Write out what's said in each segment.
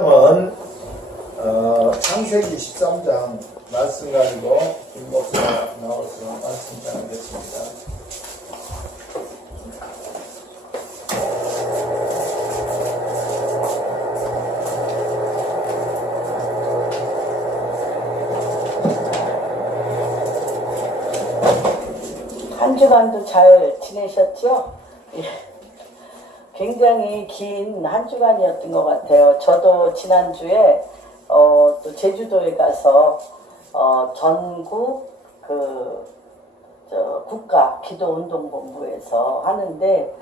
은 창세기 13장 말씀 가지고 김 목사가 나와서 말씀 전하겠습니다. 한 주간도 잘 지내셨죠? 예. 굉장히 긴 한 주간이었던 것 같아요. 저도 지난주에 또 제주도에 가서 전국 국가 기도운동본부에서 하는데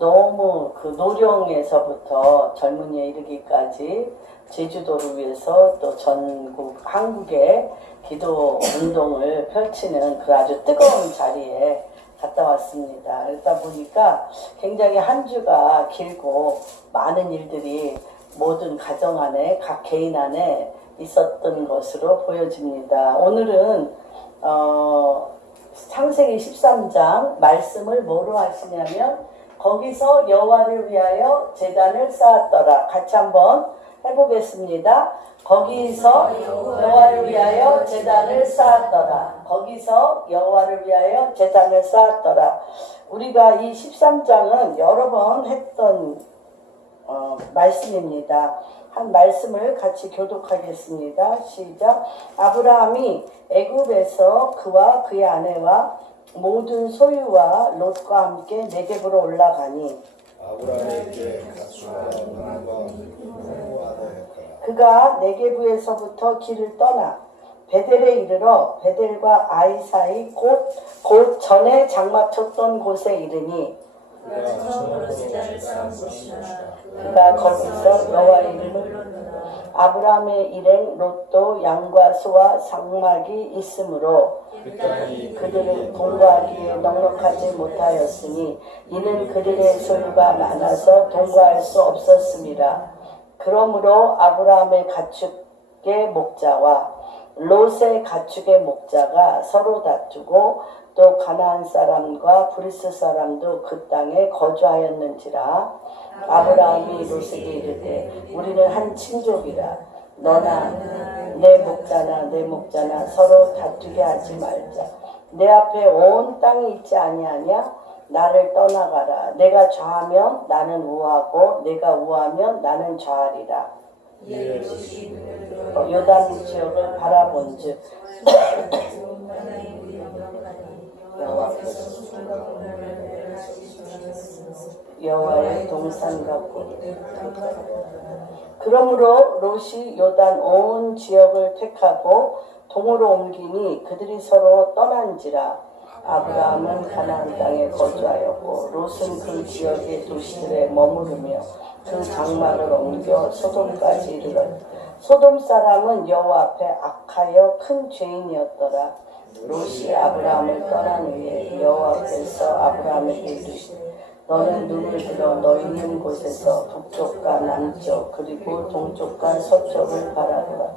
너무 노령에서부터 젊은이에 이르기까지 제주도를 위해서 또 전국 한국의 기도 운동을 펼치는 그 아주 뜨거운 자리에 갔다 왔습니다. 그러다 보니까 굉장히 한 주가 길고 많은 일들이 모든 가정 안에 각 개인 안에 있었던 것으로 보여집니다. 오늘은 창세기 13장 말씀을 뭐로 하시냐면 거기서 여호와를 위하여 제단을 쌓았더라. 같이 한번 해보겠습니다. 거기서 여호와를 위하여 제단을 쌓았더라. 거기서 여호와를 위하여 제단을 쌓았더라. 우리가 이 13장은 여러 번 했던 말씀입니다. 한 말씀을 같이 교독하겠습니다. 시작. 아브라함이 애굽에서 그와 그의 아내와 모든 소유와 롯과 함께 네겝으로 올라가니 아브라함에게 가축과 나무와 그가 네겝에서부터 길을 떠나 베델에 이르러 베델과 아이 사이 곧 전에 장막 쳤던 곳에 이르니 그가 거기서 여호와의 이름을 아브라함의 일행 롯도 양과 소와 장막이 있으므로 그들을 동거하기에 넉넉하지 못하였으니 이는 그들의 소유가 많아서 동거할 수 없었음이라. 그러므로 아브라함의 가축의 목자와 롯의 가축의 목자가 서로 다투고 또 가나안 사람과 브리스 사람도 그 땅에 거주하였는지라. 아브라함이 롯에게 이르되 우리는 한 친족이라. 너나 내 목자나 서로 다투게 하지 말자. 내 앞에 온 땅이 있지 아니하냐? 나를 떠나가라. 내가 좌하면 나는 우하고 내가 우하면 나는 좌하리라. 요단 지역을 바라본즉 여호와의 동산 같고 그러므로 롯이 요단 온 지역을 택하고 동으로 옮기니 그들이 서로 떠난지라. 아브라함은 가나안 땅에 거주하였고 롯은 그 지역의 도시들에 머무르며 그 장막을 옮겨 소돔까지 이르렀다. 소돔 사람은 여호와 앞에 악하여 큰 죄인이었더라. 롯이 아브라함을 떠난 후에 여호와 앞에서 아브라함에게 이르시되 너는 눈을 들어 너 있는 곳에서 북쪽과 남쪽 그리고 동쪽과 서쪽을 바라보라.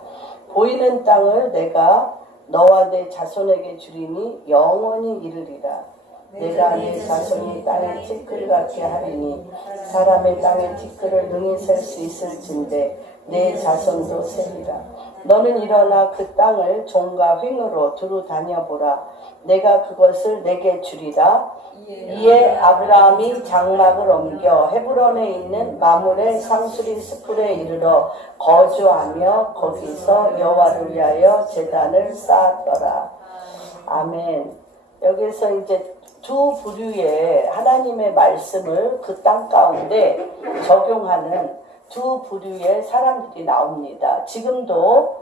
보이는 땅을 내가 너와 내 자손에게 주리니 영원히 이르리라. 내가 내 자손이 땅의 티끌 같게 하리니 사람의 땅의 티끌을 능히 셀 수 있을진데 내 자손도 세리라. 너는 일어나 그 땅을 종과 횡으로 두루 다녀보라. 내가 그것을 내게 주리라. 이에 아브라함이 장막을 옮겨 헤브론에 있는 마물의 상수리 스풀에 이르러 거주하며 거기서 여호와를 위하여 제단을 쌓았더라. 아멘. 여기서 이제 두 부류의 하나님의 말씀을 그 땅 가운데 적용하는 두 부류의 사람들이 나옵니다. 지금도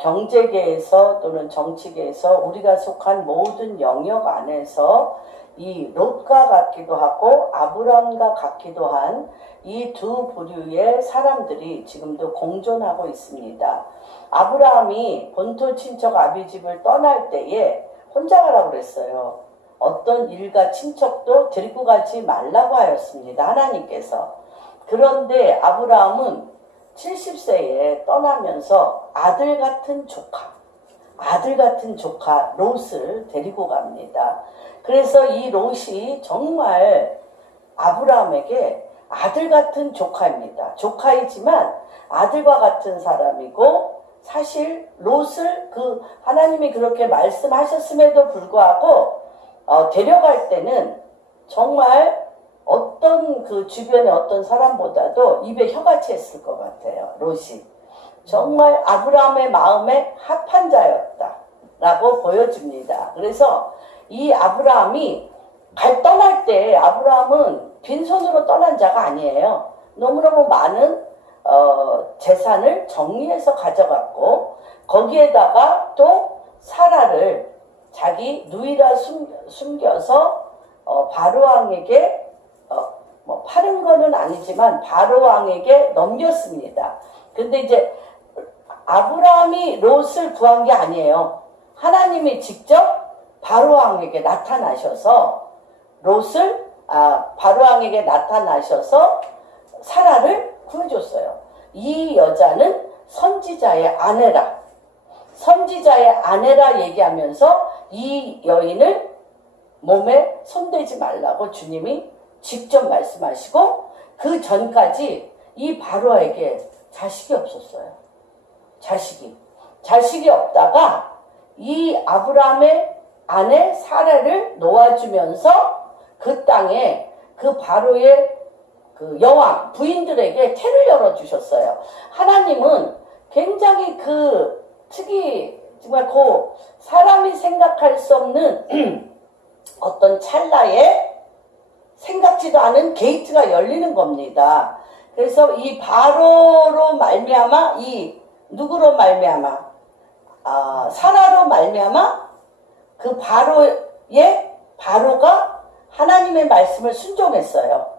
경제계에서 또는 정치계에서 우리가 속한 모든 영역 안에서 이 롯과 같기도 하고 아브라함과 같기도 한 이 두 부류의 사람들이 지금도 공존하고 있습니다. 아브라함이 본토 친척 아비집을 떠날 때에 혼자 가라고 그랬어요. 어떤 일가 친척도 데리고 가지 말라고 하였습니다. 하나님께서. 그런데 아브라함은 70세에 떠나면서 아들 같은 조카 롯을 데리고 갑니다. 그래서 이 롯이 정말 아브라함에게 아들 같은 조카입니다. 조카이지만 아들과 같은 사람이고 사실 롯을 하나님이 그렇게 말씀하셨음에도 불구하고 데려갈 때는 정말 어떤 주변의 어떤 사람보다도 입에 혀같이 했을 것 같아요. 롯이. 정말 아브라함의 마음에 합한 자였다라고 보여줍니다. 그래서 이 아브라함이 떠날 때 아브라함은 빈손으로 떠난 자가 아니에요. 너무너무 많은 재산을 정리해서 가져갔고 거기에다가 또 사라를 자기 누이라 숨겨서 바로왕에게 뭐 파는 거는 아니지만 바로왕에게 넘겼습니다. 근데 이제 아브라함이 롯을 구한 게 아니에요. 하나님이 직접 바로왕에게 나타나셔서 바로왕에게 나타나셔서 사라를 구해줬어요. 이 여자는 선지자의 아내라. 선지자의 아내라 얘기하면서 이 여인을 몸에 손대지 말라고 주님이 직접 말씀하시고 그 전까지 이 바로에게 자식이 없었어요. 자식이 없다가 이 아브라함의 아내 사라를 놓아주면서 그 땅에 그 바로의 여왕 부인들에게 태를 열어주셨어요. 하나님은 굉장히 정말 사람이 생각할 수 없는 어떤 찰나에 생각지도 않은 게이트가 열리는 겁니다. 그래서 이 바로로 말미암아 누구로 말미암아 사라로 말미암아 그 바로가 하나님의 말씀을 순종했어요.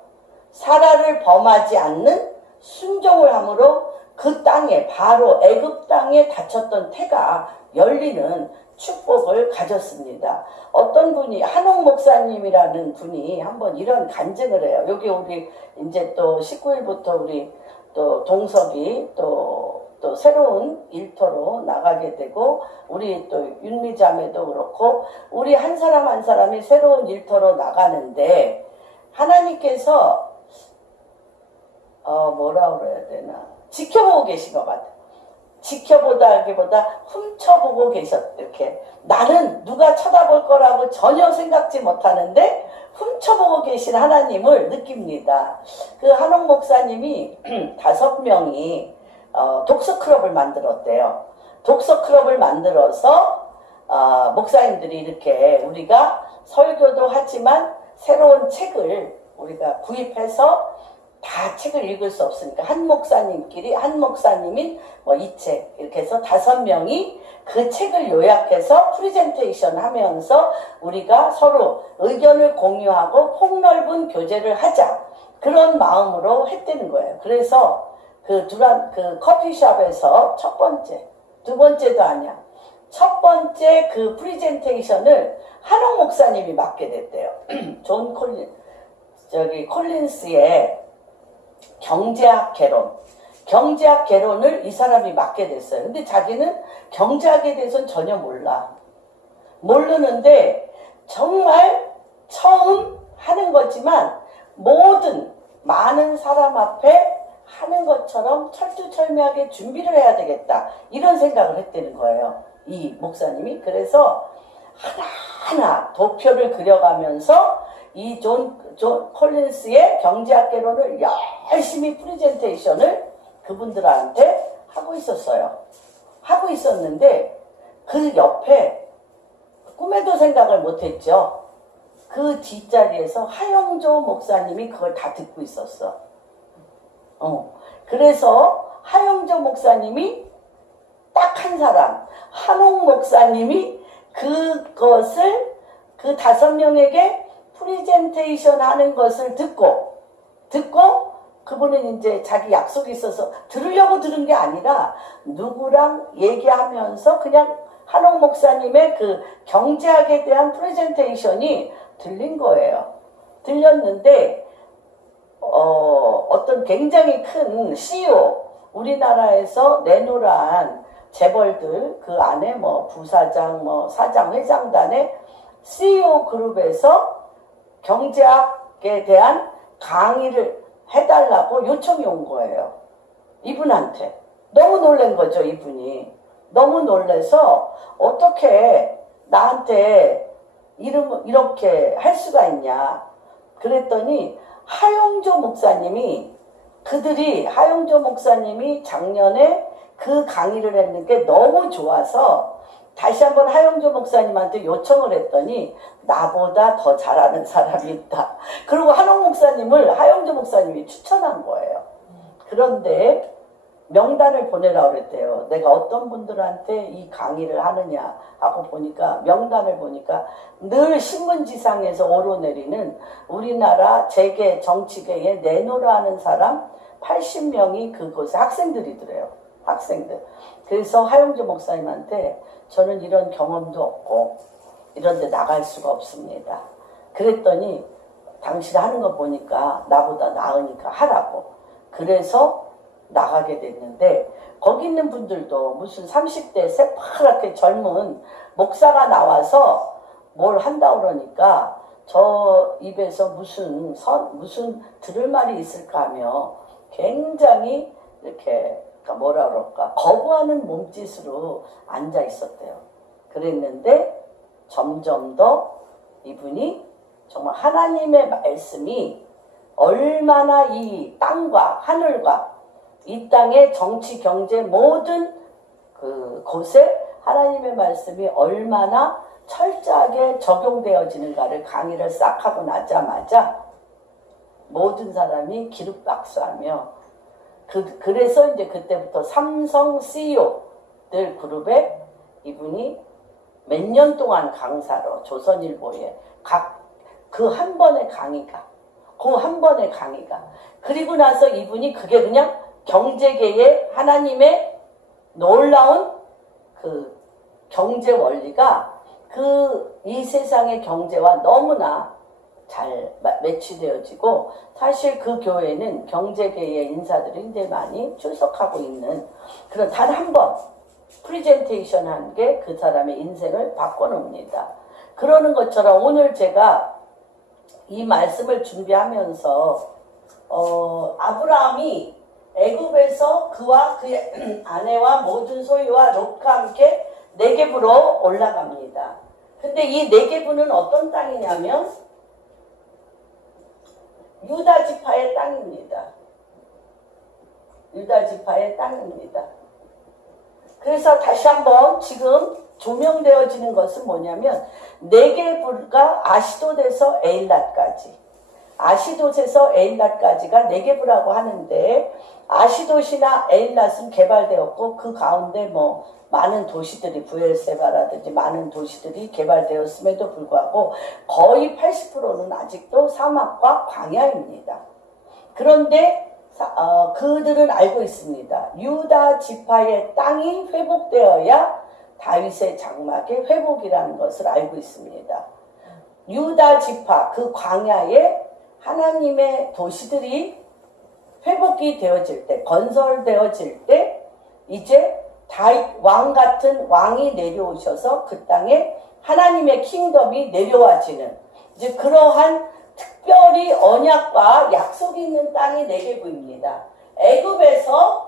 사라를 범하지 않는 순종을 함으로 그 땅에 바로 애굽 땅에 닫혔던 태가 열리는 축복을 가졌습니다. 어떤 분이 한옥 목사님이라는 분이 한번 이런 간증을 해요. 여기 우리 이제 또 19일부터 우리 또 동석이 또 새로운 일터로 나가게 되고 우리 또 윤미자매도 그렇고 우리 한 사람 한 사람이 새로운 일터로 나가는데 하나님께서 뭐라 그래야 되나 지켜보고 계신 것 같아요. 지켜보다기보다 훔쳐보고 이렇게 나는 누가 쳐다볼 거라고 전혀 생각지 못하는데 훔쳐보고 계신 하나님을 느낍니다. 그 한옥 목사님이 5명이 독서클럽을 만들었대요. 독서클럽을 만들어서 목사님들이 이렇게 우리가 설교도 하지만 새로운 책을 우리가 구입해서 다 책을 읽을 수 없으니까 한 목사님이 이 책 이렇게 해서 5명이 그 책을 요약해서 프리젠테이션 하면서 우리가 서로 의견을 공유하고 폭넓은 교제를 하자 그런 마음으로 했다는 거예요. 그래서 그 커피숍에서 첫 번째, 두 번째도 아니야. 첫 번째 그 프리젠테이션을 한옥 목사님이 맡게 됐대요. 존 콜린스의 경제학 개론을 이 사람이 맡게 됐어요. 근데 자기는 경제학에 대해서는 전혀 모르는데 정말 처음 하는 거지만 많은 사람 앞에 하는 것처럼 철두철미하게 준비를 해야 되겠다 이런 생각을 했다는 거예요. 이 목사님이. 그래서 하나하나 도표를 그려가면서 이 존 콜린스의 경제학 개론을 열심히 프리젠테이션을 그분들한테 하고 있었어요. 하고 있었는데 그 옆에 꿈에도 생각을 못했죠. 그 뒷자리에서 하영조 목사님이 그걸 다 듣고 있었어. 그래서 하영조 목사님이 딱 한 사람, 한옥 목사님이 그것을 그 5명에게 프리젠테이션 하는 것을 듣고 그분은 이제 자기 약속이 있어서 들으려고 들은 게 아니라 누구랑 얘기하면서 그냥 한옥 목사님의 그 경제학에 대한 프레젠테이션이 들린 거예요. 들렸는데 어떤 굉장히 큰 CEO, 우리나라에서 내노란 재벌들 그 안에 뭐 부사장, 뭐 사장, 회장단의 CEO 그룹에서 경제학에 대한 강의를 해달라고 요청이 온 거예요. 이분한테. 너무 놀란 거죠, 이분이. 너무 놀래서 어떻게 나한테 이렇게 할 수가 있냐. 그랬더니 하용조 목사님이 작년에 그 강의를 했는 게 너무 좋아서 다시 한번 하용조 목사님한테 요청을 했더니 나보다 더 잘하는 사람이 있다. 그리고 한옥 하용조 목사님이 추천한 거예요. 그런데 명단을 보내라고 그랬대요. 내가 어떤 분들한테 이 강의를 하느냐 하고 보니까 명단을 보니까 늘 신문지상에서 오르내리는 우리나라 재계 정치계에 내노라 하는 사람 80명이 그곳에 학생들이더래요. 학생들. 그래서 하용조 목사님한테 저는 이런 경험도 없고 이런 데 나갈 수가 없습니다. 그랬더니 당신 하는 거 보니까 나보다 나으니까 하라고. 그래서 나가게 됐는데 거기 있는 분들도 무슨 30대 새파랗게 젊은 목사가 나와서 뭘 한다고 그러니까 저 입에서 무슨 들을 말이 있을까 하며 굉장히 이렇게 뭐라 그럴까 거부하는 몸짓으로 앉아 있었대요. 그랬는데 점점 더 이분이 정말 하나님의 말씀이 얼마나 이 땅과 하늘과 이 땅의 정치, 경제 모든 그 곳에 하나님의 말씀이 얼마나 철저하게 적용되어지는가를 강의를 싹 하고 나자마자 모든 사람이 기립박수하며 그래서 이제 그때부터 삼성 CEO들 그룹에 이분이 몇 년 동안 강사로 조선일보에 그 한 번의 강의가 그리고 나서 이분이 그게 그냥 경제계의 하나님의 놀라운 그 경제 원리가 이 세상의 경제와 너무나 잘 매치되어지고 사실 그 교회는 경제계의 인사들이 굉장히 많이 출석하고 있는 그런 단 한 번 프리젠테이션 한 게 그 사람의 인생을 바꿔놓습니다. 그러는 것처럼 오늘 제가 이 말씀을 준비하면서 아브라함이 애굽에서 그와 그의 아내와 모든 소유와 롯과 함께 네겝으로 올라갑니다. 근데 이 네겝은 어떤 땅이냐면 유다 지파의 땅입니다. 유다 지파의 땅입니다. 그래서 다시 한번 지금 조명되어지는 것은 뭐냐면 네겝가 아시돗에서 에일랏까지가 네겝이라고 하는데 아시돗이나 에일랏은 개발되었고 그 가운데 뭐 많은 도시들이 부엘세바라든지 많은 도시들이 개발되었음에도 불구하고 거의 80%는 아직도 사막과 광야입니다. 그런데 그들은 알고 있습니다. 유다 지파의 땅이 회복되어야 다윗의 장막의 회복이라는 것을 알고 있습니다. 유다 지파 그 광야에 하나님의 도시들이 회복이 되어질 때 건설되어질 때 이제 다윗 왕 같은 왕이 내려오셔서 그 땅에 하나님의 킹덤이 내려와지는 이제 그러한 특별히 언약과 약속이 있는 땅이 네겝입니다. 애굽에서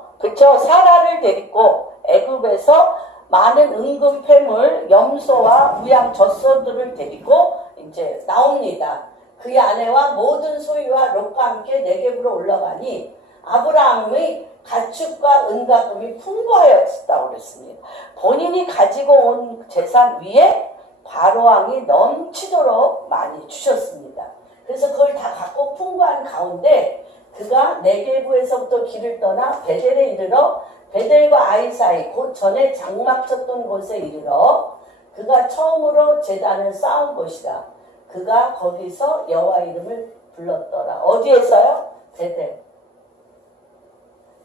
사라를 데리고 애굽에서 많은 은금 패물, 염소와 우양 젖소들을 데리고 이제 나옵니다. 그의 아내와 모든 소유와 롯과 함께 네겝으로 올라가니 아브라함의 가축과 은과 금이 풍부하였다고 그랬습니다. 본인이 가지고 온 재산 위에 바로왕이 넘치도록 많이 주셨습니다. 그래서 그걸 다 갖고 풍부한 가운데 그가 네겝에서부터 길을 떠나 베델에 이르러 베델과 아이 사이 곧 전에 장막 쳤던 곳에 이르러 그가 처음으로 제단을 쌓은 곳이라. 그가 거기서 여호와 이름을 불렀더라. 어디에서요?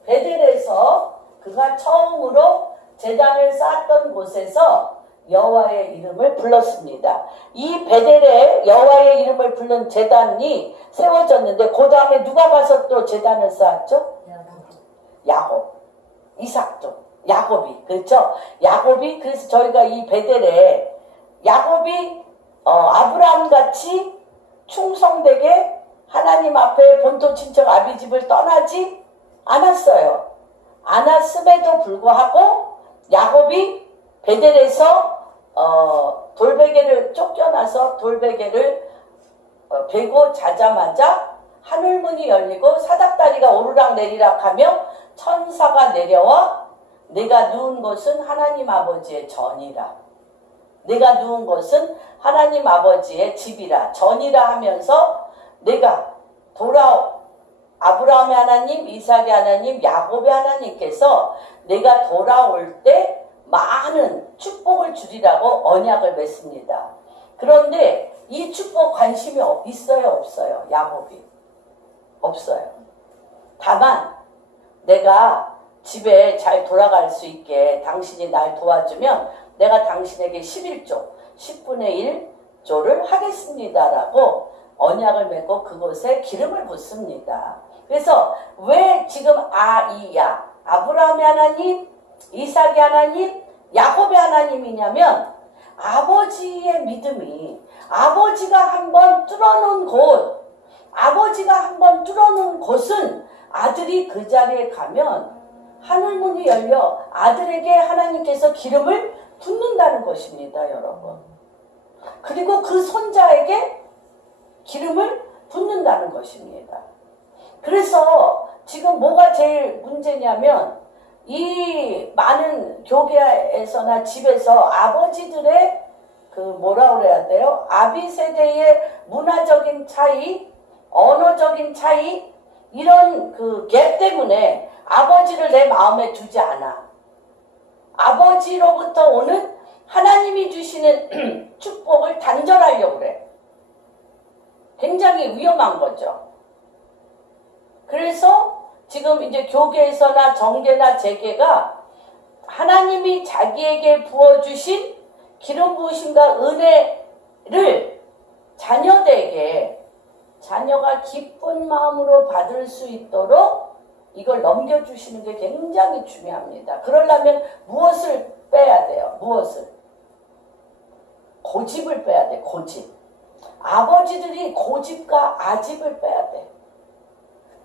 베델에서 그가 처음으로 제단을 쌓았던 곳에서 여호와의 이름을 불렀습니다. 이 베델에 여호와의 이름을 부른 제단이 세워졌는데 그 다음에 누가 가서 또 제단을 쌓았죠? 야곱, 이삭도, 야곱이 그렇죠? 야곱이 그래서 저희가 이 베델에 야곱이 아브라함 같이 충성되게 하나님 앞에 본토 친척 아비집을 떠나지 않았어요. 않았음에도 불구하고 야곱이 베델에서 돌베개를 쫓겨나서 돌베개를 베고 자자마자 하늘문이 열리고 사닥다리가 오르락 내리락 하며 천사가 내려와 내가 누운 곳은 하나님 아버지의 전이라. 내가 누운 곳은 하나님 아버지의 집이라. 전이라 하면서 내가 아브라함의 하나님, 이삭의 하나님, 야곱의 하나님께서 내가 돌아올 때 많은 축복을 주리라고 언약을 맺습니다. 그런데 이 축복 관심이 있어요, 없어요? 야곱이. 없어요. 다만 내가 집에 잘 돌아갈 수 있게 당신이 날 도와주면 내가 당신에게 11조, 10분의 1조를 하겠습니다라고 언약을 맺고 그곳에 기름을 붓습니다. 그래서 왜 지금 아브라함의 하나님, 이삭의 하나님, 야곱의 하나님이냐면 아버지의 믿음이 아버지가 한번 뚫어놓은 곳은 아들이 그 자리에 가면 하늘문이 열려 아들에게 하나님께서 기름을 붓는다는 것입니다, 여러분. 그리고 그 손자에게 기름을 붓는다는 것입니다. 그래서 지금 뭐가 제일 문제냐면 이 많은 교회에서나 집에서 아버지들의 뭐라 그래야 돼요? 아비 세대의 문화적인 차이, 언어적인 차이, 이런 갭 때문에 아버지를 내 마음에 두지 않아. 아버지로부터 오는 하나님이 주시는 축복을 단절하려고 그래. 굉장히 위험한 거죠. 그래서 지금 이제 교계에서나 정계나 재계가 하나님이 자기에게 부어주신 기름 부으심과 은혜를 자녀가 기쁜 마음으로 받을 수 있도록 이걸 넘겨주시는 게 굉장히 중요합니다. 그러려면 무엇을 빼야 돼요? 고집을 빼야 돼, 고집. 아버지들이 고집과 아집을 빼야 돼.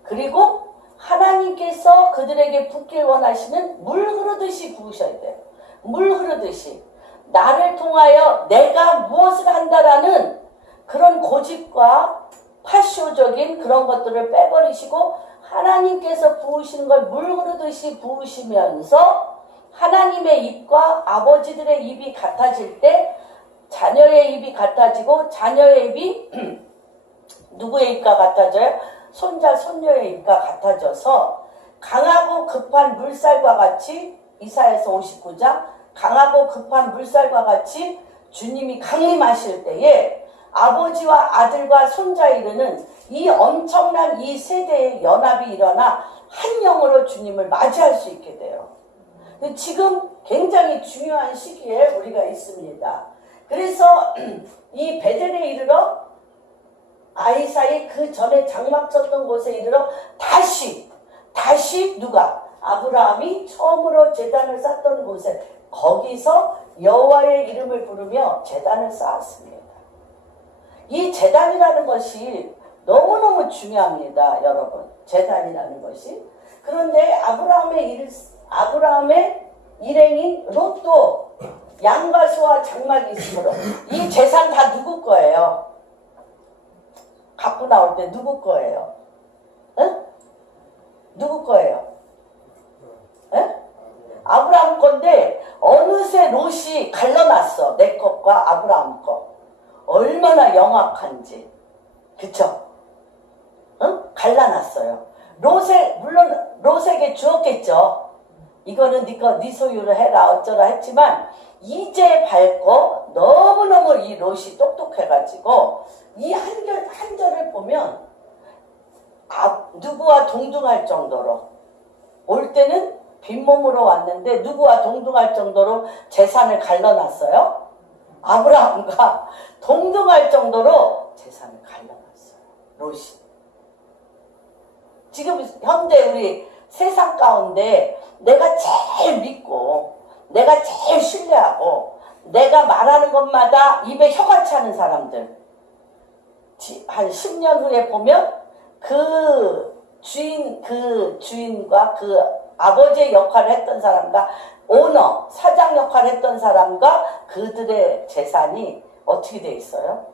그리고 하나님께서 그들에게 붓길 원하시는 물 흐르듯이 부으셔야 돼요. 물 흐르듯이. 나를 통하여 내가 무엇을 한다라는 그런 고집과 파쇼적인 그런 것들을 빼버리시고 하나님께서 부으시는 걸 물 흐르듯이 부으시면서 하나님의 입과 아버지들의 입이 같아질 때 자녀의 입이 같아지고 자녀의 입이 누구의 입과 같아져요? 손자, 손녀의 입과 같아져서 강하고 급한 물살과 같이 이사야서 59장 강하고 급한 물살과 같이 주님이 강림하실 때에 아버지와 아들과 손자에 이르는 이 엄청난 이 세대의 연합이 일어나 한 영으로 주님을 맞이할 수 있게 돼요. 지금 굉장히 중요한 시기에 우리가 있습니다. 그래서 이 베델에 이르러 아이사이 그 전에 장막 쳤던 곳에 이르러 다시 누가? 아브라함이 처음으로 제단을 쌓던 곳에 거기서 여호와의 이름을 부르며 제단을 쌓았습니다. 이 제단이라는 것이 너무너무 중요합니다, 여러분. 제단이라는 것이. 그런데 아브라함의 일행인 롯도 양과 소와 장막이 있으므로 이 재산 다 누구 거예요? 갖고 나올 때 누구 거예요? 응? 누구 거예요? 응? 아브라함 건데 어느새 롯이 갈라놨어. 내 것과 아브라함 것. 얼마나 영악한지. 그쵸? 응? 갈라놨어요. 물론 롯에게 주었겠죠. 이거는 네 소유로 해라 어쩌라 했지만 이제 밝고 너무너무 이 롯이 똑똑해가지고 이 한 절을 보면 누구와 동등할 정도로 올 때는 빈몸으로 왔는데 누구와 동등할 정도로 재산을 갈라놨어요? 아브라함과 동등할 정도로 재산을 갈라놨어요. 롯이. 지금 현대 우리 세상 가운데 내가 제일 믿고 내가 제일 신뢰하고 내가 말하는 것마다 입에 혀가 차는 사람들 한 10년 후에 보면 그 주인과 그 아버지의 역할을 했던 사람과 오너, 사장 역할을 했던 사람과 그들의 재산이 어떻게 돼 있어요?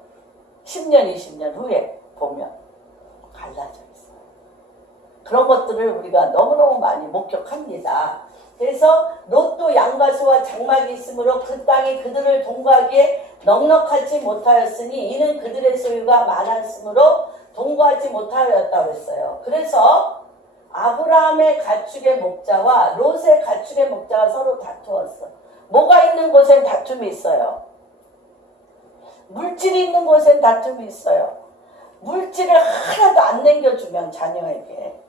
10년, 20년 후에 보면 갈라져 있어요. 그런 것들을 우리가 너무너무 많이 목격합니다. 그래서 롯도 양가수와 장막이 있으므로 그 땅이 그들을 동거하기에 넉넉하지 못하였으니 이는 그들의 소유가 많았으므로 동거하지 못하였다고 했어요. 그래서 아브라함의 가축의 목자와 롯의 가축의 목자가 서로 다투었어. 뭐가 있는 곳엔 다툼이 있어요. 물질이 있는 곳엔 다툼이 있어요. 물질을 하나도 안 남겨주면 자녀에게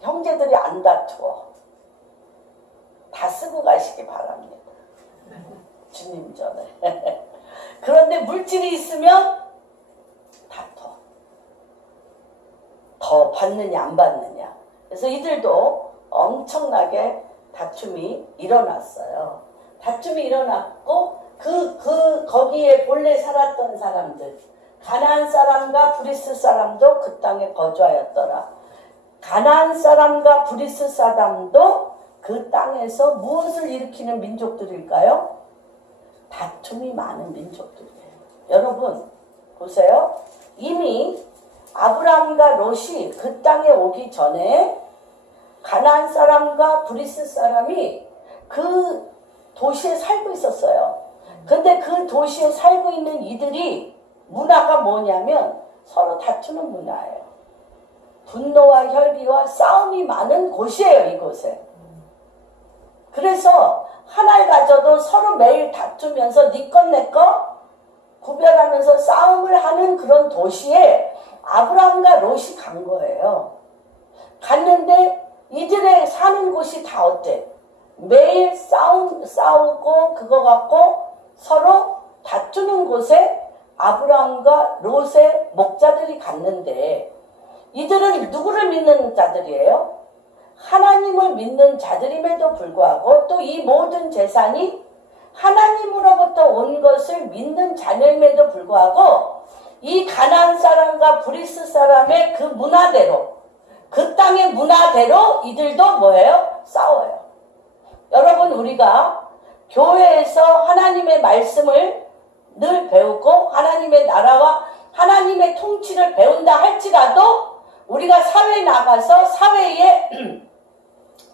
형제들이 안 다투어. 다 쓰고 가시기 바랍니다. 주님 전에. 그런데 물질이 있으면 다투어. 더 받느냐 안 받느냐. 그래서 이들도 엄청나게 다툼이 일어났어요. 다툼이 일어났고 거기에 본래 살았던 사람들, 가나안 사람과 브리스 사람도 그 땅에 거주하였더라. 가나안 사람과 브리스 사람도 그 땅에서 무엇을 일으키는 민족들일까요? 다툼이 많은 민족들이에요. 여러분 보세요. 이미 아브라함과 롯이 그 땅에 오기 전에 가나안 사람과 브리스 사람이 그 도시에 살고 있었어요. 근데 그 도시에 살고 있는 이들이 문화가 뭐냐면 서로 다투는 문화예요. 분노와 혈기와 싸움이 많은 곳이에요, 이곳에. 그래서 하나를 가져도 서로 매일 다투면서 네 것 내 것 구별하면서 싸움을 하는 그런 도시에 아브라함과 롯이 간 거예요. 갔는데 이들의 사는 곳이 다 어때? 매일 싸우고 그거 갖고 서로 다투는 곳에 아브라함과 롯의 목자들이 갔는데 이들은 누구를 믿는 자들이에요? 하나님을 믿는 자들임에도 불구하고 또 이 모든 재산이 하나님으로부터 온 것을 믿는 자녀임에도 불구하고 이 가나안 사람과 브리스 사람의 그 문화대로 그 땅의 문화대로 이들도 뭐예요? 싸워요. 여러분 우리가 교회에서 하나님의 말씀을 늘 배우고 하나님의 나라와 하나님의 통치를 배운다 할지라도 우리가 사회에 나가서 사회의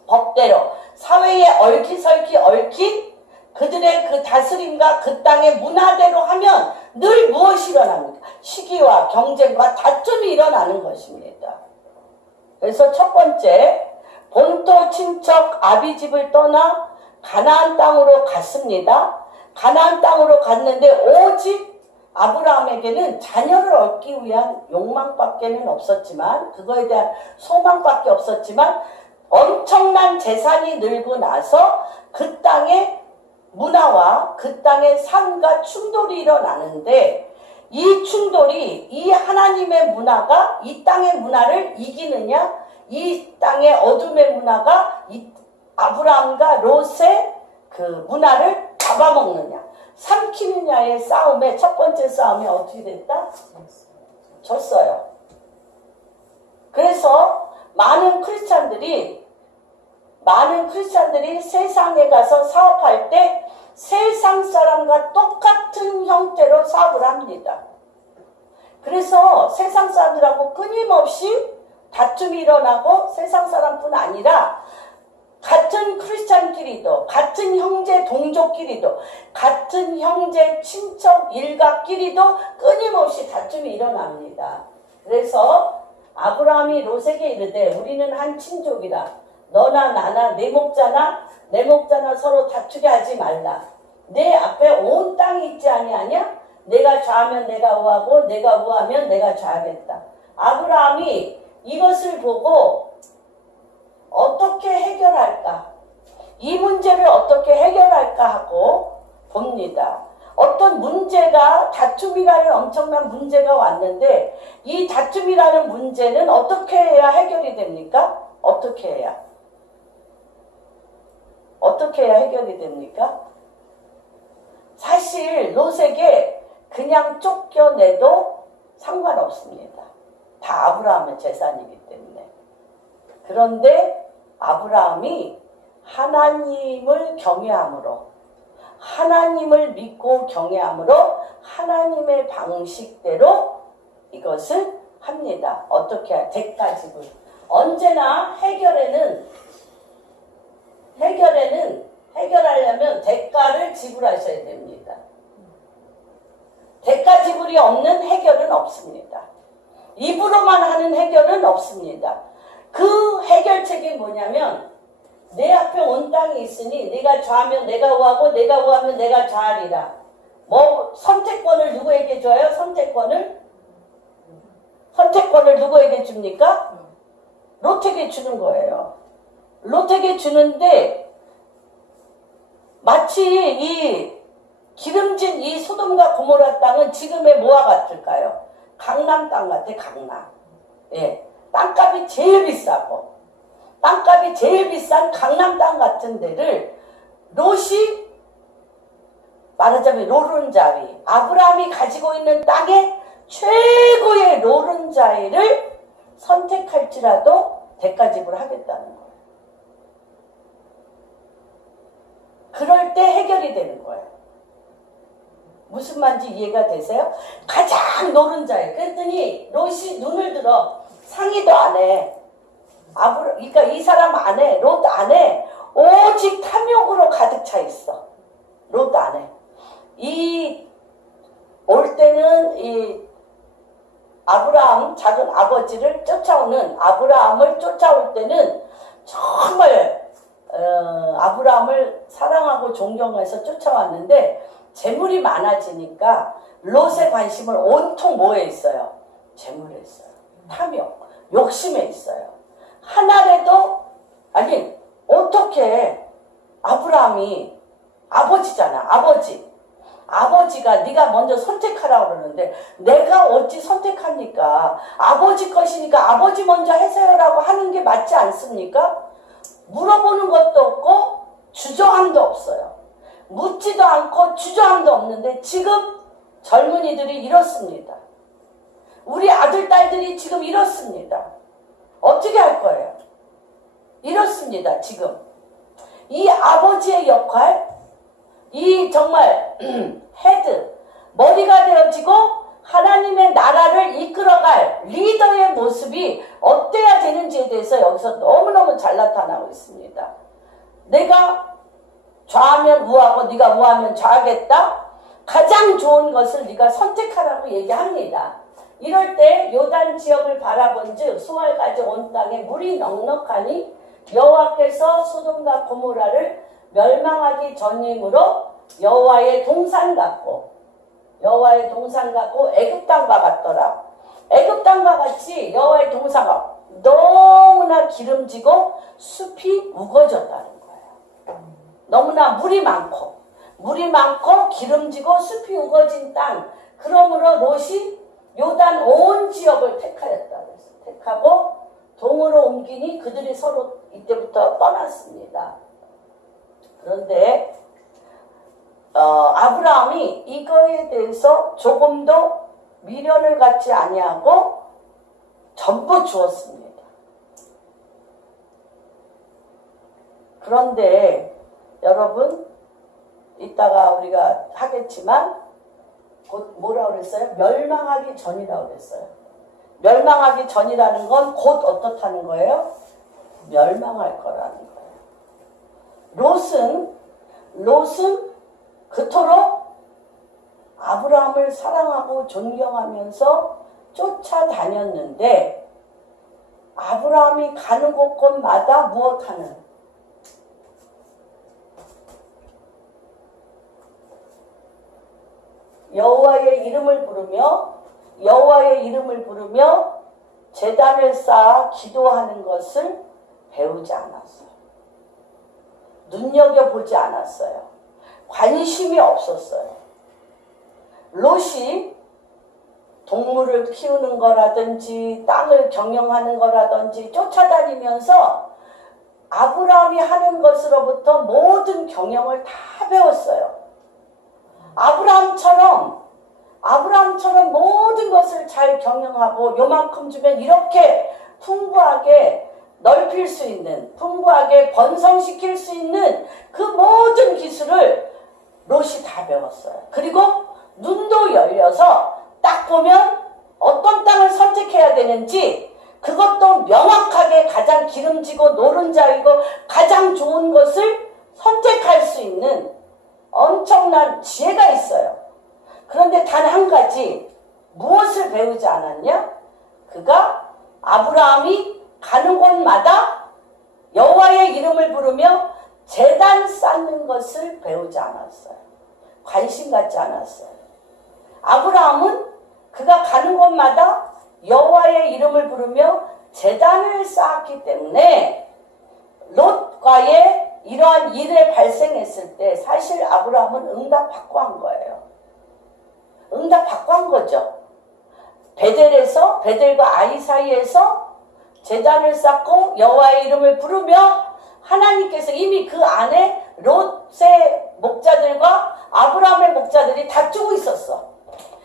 법대로 사회에 얽히설키 얽힌 그들의 그 다스림과 그 땅의 문화대로 하면 늘 무엇이 일어납니까? 시기와 경쟁과 다툼이 일어나는 것입니다. 그래서 첫 번째 본토 친척 아비집을 떠나 가나안 땅으로 갔습니다. 가나안 땅으로 갔는데 오직 아브라함에게는 자녀를 얻기 위한 욕망밖에는 없었지만 그거에 대한 소망밖에 없었지만 엄청난 재산이 늘고 나서 그 땅의 문화와 그 땅의 삶과 충돌이 일어나는데 이 충돌이 이 하나님의 문화가 이 땅의 문화를 이기느냐 이 땅의 어둠의 문화가 이 아브라함과 롯의 그 문화를 잡아먹느냐 삼키느냐의 싸움에 첫 번째 싸움이 어떻게 됐다? 졌어요. 그래서 많은 크리스찬들이 세상에 가서 사업할 때 세상 사람과 똑같은 형태로 사업을 합니다. 그래서 세상 사람들하고 끊임없이 다툼이 일어나고 세상 사람뿐 아니라 같은 크리스찬끼리도 같은 형제 동족끼리도 같은 형제 친척 일가끼리도 끊임없이 다툼이 일어납니다. 그래서 아브라함이 롯에게 이르되 우리는 한 친족이라 너나 나나 내 목자나 서로 다투게 하지 말라. 내 앞에 온 땅이 있지 아니하냐? 내가 좌하면 내가 우하고 내가 우하면 내가 좌하겠다. 아브라함이 이것을 보고 어떻게 해결할까? 이 문제를 어떻게 해결할까 하고 봅니다. 어떤 문제가 다툼이라는 엄청난 문제가 왔는데 이 다툼이라는 문제는 어떻게 해야 해결이 됩니까? 어떻게 해야 해결이 됩니까? 사실 롯에게 그냥 쫓겨내도 상관없습니다. 다 아브라함의 재산이기 때문에. 그런데 아브라함이 하나님을 경외함으로, 하나님을 믿고 경외함으로 하나님의 방식대로 이것을 합니다. 어떻게 대가지불. 언제나 해결하려면 대가를 지불하셔야 됩니다. 대가 지불이 없는 해결은 없습니다. 입으로만 하는 해결은 없습니다. 그 해결책이 뭐냐면 내 앞에 온 땅이 있으니 네가 좌하면 내가 우하고 내가 우하면 내가 좌하리라. 뭐 선택권을 누구에게 줘요? 선택권을 누구에게 줍니까? 롯에게 주는 거예요. 롯에게 주는데 마치 이 기름진 이 소돔과 고모라 땅은 지금의 뭐와 같을까요? 강남 땅 같아, 강남. 예, 땅값이 제일 비싸고, 땅값이 제일 비싼 강남 땅 같은 데를 롯이 말하자면 노른자위, 아브라함이 가지고 있는 땅의 최고의 노른자위를 선택할지라도 대가지불 하겠다는 거예요. 그럴 때 해결이 되는 거예요. 무슨 말인지 이해가 되세요? 가장 노른자위. 그랬더니 롯이 눈을 들어 상의도 안 해. 그러니까 이 사람 안에, 롯 안에 오직 탐욕으로 가득 차 있어. 롯 안에. 올 때는 이 아브라함, 작은 아버지를 쫓아오는, 아브라함을 쫓아올 때는 정말 아브라함을 사랑하고 존경해서 쫓아왔는데 재물이 많아지니까 롯의 관심을 온통 뭐에 있어요? 재물에 있어요. 탐욕, 욕심에 있어요. 하나라도, 아니 어떻게 아브라함이 아버지잖아, 아버지가 네가 먼저 선택하라고 그러는데 내가 어찌 선택합니까? 아버지 것이니까 아버지 먼저 하세요라고 하는 게 맞지 않습니까? 물어보는 것도 없고 주저함도 없어요. 묻지도 않고 주저함도 없는데 지금 젊은이들이 이렇습니다. 우리 아들, 딸들이 지금 이렇습니다. 어떻게 할 거예요? 이렇습니다. 지금 이 아버지의 역할, 이 정말 헤드, 머리가 되어지고 하나님의 나라를 이끌어갈 리더의 모습이 어때야 되는지에 대해서 여기서 너무너무 잘 나타나고 있습니다. 내가 좌하면 우하고 네가 우하면 좌하겠다? 가장 좋은 것을 네가 선택하라고 얘기합니다. 이럴 때 요단 지역을 바라본즉 수알까지 온 땅에 물이 넉넉하니 여호와께서 소돔과 고모라를 멸망하기 전이므로 여호와의 동산 같고 애굽 땅과 같더라. 애굽 땅과 같이 여호와의 동산가 너무나 기름지고 숲이 우거졌다는 거예요. 너무나 물이 많고 기름지고 숲이 우거진 땅. 그러므로 롯이 요단 온 지역을 택하였다. 택하고 동으로 옮기니 그들이 서로 이때부터 떠났습니다. 그런데 아브라함이 이거에 대해서 조금도 미련을 갖지 아니하고 전부 주었습니다. 그런데 여러분, 이따가 우리가 하겠지만 곧 뭐라고 그랬어요? 멸망하기 전이라고 그랬어요. 멸망하기 전이라는 건 곧 어떻다는 거예요? 멸망할 거라는 거예요. 롯은 그토록 아브라함을 사랑하고 존경하면서 쫓아다녔는데 아브라함이 가는 곳곳마다 무엇하는? 여호와의 이름을 부르며 제단을 쌓아 기도하는 것을 배우지 않았어요. 눈여겨보지 않았어요. 관심이 없었어요. 롯이 동물을 키우는 거라든지 땅을 경영하는 거라든지 쫓아다니면서 아브라함이 하는 것으로부터 모든 경영을 다 배웠어요. 아브라함처럼 아브라함처럼 모든 것을 잘 경영하고 요만큼 주면 이렇게 풍부하게 넓힐 수 있는, 풍부하게 번성시킬 수 있는 그 모든 기술을 롯이 다 배웠어요. 그리고 눈도 열려서 딱 보면 어떤 땅을 선택해야 되는지 그것도 명확하게 가장 기름지고 노른자이고 가장 좋은 것을 선택할 수 있는 엄청난 지혜가 있어요. 그런데 단 한 가지 무엇을 배우지 않았냐? 그가 아브라함이 가는 곳마다 여호와의 이름을 부르며 제단 쌓는 것을 배우지 않았어요. 관심 갖지 않았어요. 아브라함은 그가 가는 곳마다 여호와의 이름을 부르며 제단을 쌓았기 때문에 롯과의 이러한 일에 발생했을 때 사실 아브라함은 응답받고 한 거예요. 응답받고 한 거죠. 베델과 아이 사이에서 제단을 쌓고 여호와의 이름을 부르며 하나님께서 이미 그 안에 롯의 목자들과 아브라함의 목자들이 다투고 있었어.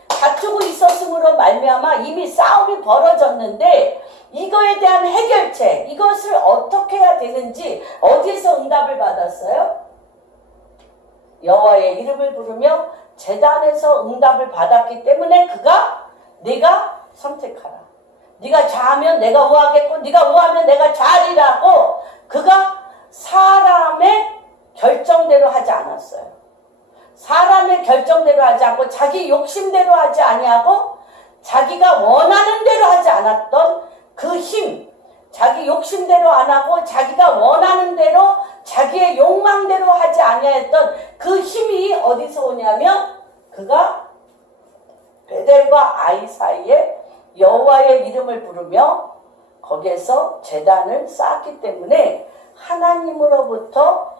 다투고 있었으므로 말미암아 이미 싸움이 벌어졌는데 이거에 대한 해결책, 이것을 어떻게 해야 되는지 어디에서 응답을 받았어요? 여호와의 이름을 부르며 제단에서 응답을 받았기 때문에 그가 네가 선택하라. 네가 좌하면 내가 우하겠고 네가 우하면 내가 좌리라고 그가 사람의 결정대로 하지 않았어요. 사람의 결정대로 하지 않고 자기 욕심대로 하지 아니하고 자기가 원하는 대로 하지 않았던 그 힘, 자기 욕심대로 안 하고 자기가 원하는 대로 자기의 욕망대로 하지 아니했던 그 힘이 어디서 오냐면 그가 베델과 아이 사이에 여호와의 이름을 부르며 거기에서 제단을 쌓았기 때문에 하나님으로부터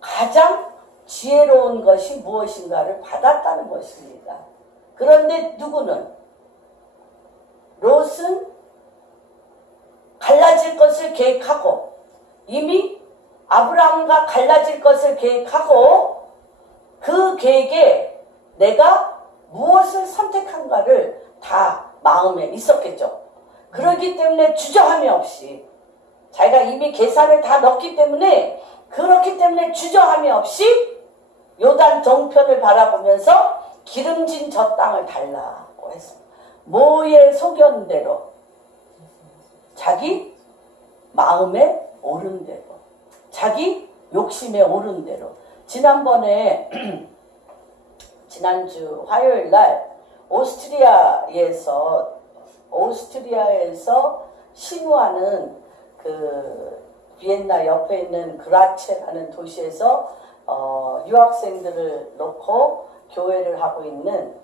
가장 지혜로운 것이 무엇인가를 받았다는 것입니다. 그런데 누구는? 롯은 갈라질 것을 계획하고 이미 아브라함과 갈라질 것을 계획하고 그 계획에 내가 무엇을 선택한가를 다 마음에 있었겠죠. 그렇기 때문에 주저함이 없이 자기가 이미 계산을 다 넣었기 때문에 그렇기 때문에 주저함이 없이 요단 동편을 바라보면서 기름진 저 땅을 달라고 했습니다. 모의 소견대로 자기 마음에 오른 대로 자기 욕심에 오른 대로 지난번에 지난주 화요일 날 오스트리아에서 신우하는 그 비엔나 옆에 있는 그라체라는 도시에서 유학생들을 놓고 교회를 하고 있는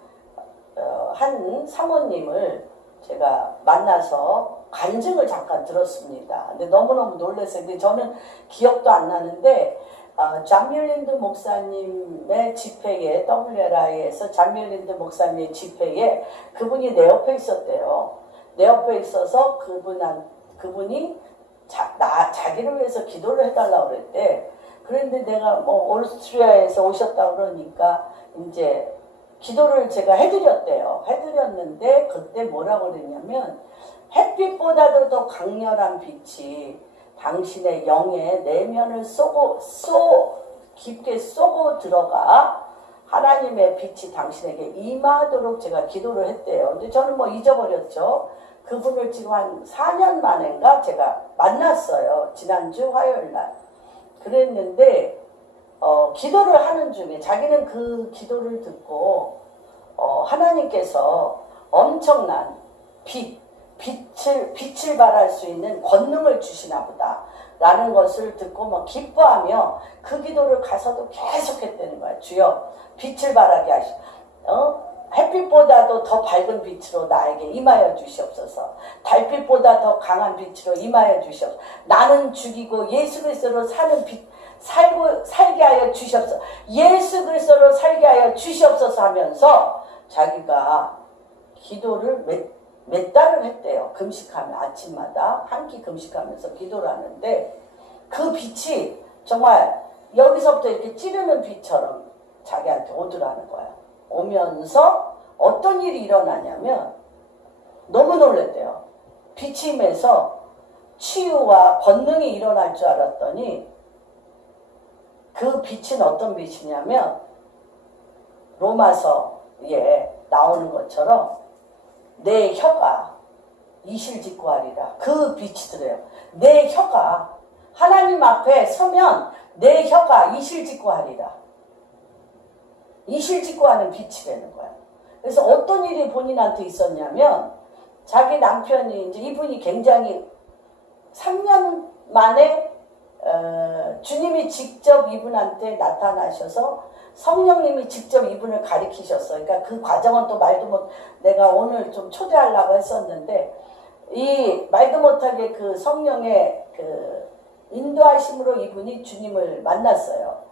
한 사모님을 제가 만나서 간증을 잠깐 들었습니다. 근데 너무너무 놀랐어요. 근데 저는 기억도 안 나는데 잔밀린드 목사님의 집회에 WLI에서 잔밀린드 목사님의 집회에 그분이 내 옆에 있었대요. 내 옆에 있어서 그분이 자기를 위해서 기도를 해달라고 그랬대. 그런데 내가 오스트리아에서 오셨다고 그러니까 이제 기도를 제가 해드렸대요. 해드렸는데 그때 뭐라고 그랬냐면 햇빛보다도 더 강렬한 빛이 당신의 영의 내면을 깊게 쏘고 들어가 하나님의 빛이 당신에게 임하도록 제가 기도를 했대요. 근데 저는 잊어버렸죠. 그분을 지금 한 4년 만인가 제가 만났어요. 지난주 화요일 날. 그랬는데 기도를 하는 중에 자기는 그 기도를 듣고 하나님께서 엄청난 빛을 발할 수 있는 권능을 주시나 보다 라는 것을 듣고 기뻐하며 그 기도를 가서도 계속 했다는 거야. 주여 빛을 발하게 하시오. 햇빛보다도 더 밝은 빛으로 나에게 임하여 주시옵소서. 달빛보다 더 강한 빛으로 임하여 주시옵소서. 나는 죽이고 예수 그리스도로 사는 빛 살게 하여 주시옵소서. 예수 그리스도로 살게 하여 주시옵소서 하면서 자기가 기도를 몇 달을 했대요. 금식하면 아침마다 한 끼 금식하면서 기도를 하는데 그 빛이 정말 여기서부터 이렇게 찌르는 빛처럼 자기한테 오더라는 거야. 오면서 어떤 일이 일어나냐면 너무 놀랐대요. 빛이 임해서 치유와 권능이 일어날 줄 알았더니 그 빛은 어떤 빛이냐면 로마서에 나오는 것처럼 내 혀가 이실직고하리라. 그 빛이더래요. 내 혀가 하나님 앞에 서면 내 혀가 이실직고하리라. 이실직고하는 빛이 되는 거야. 그래서 어떤 일이 본인한테 있었냐면 자기 남편이 이제 이분이 굉장히 3년 만에 주님이 직접 이분한테 나타나셔서 성령님이 직접 이분을 가리키셨어요. 그러니까 그 과정은 또 말도 못, 내가 오늘 좀 초대하려고 했었는데 이 말도 못하게 그 성령의 그 인도하심으로 이분이 주님을 만났어요.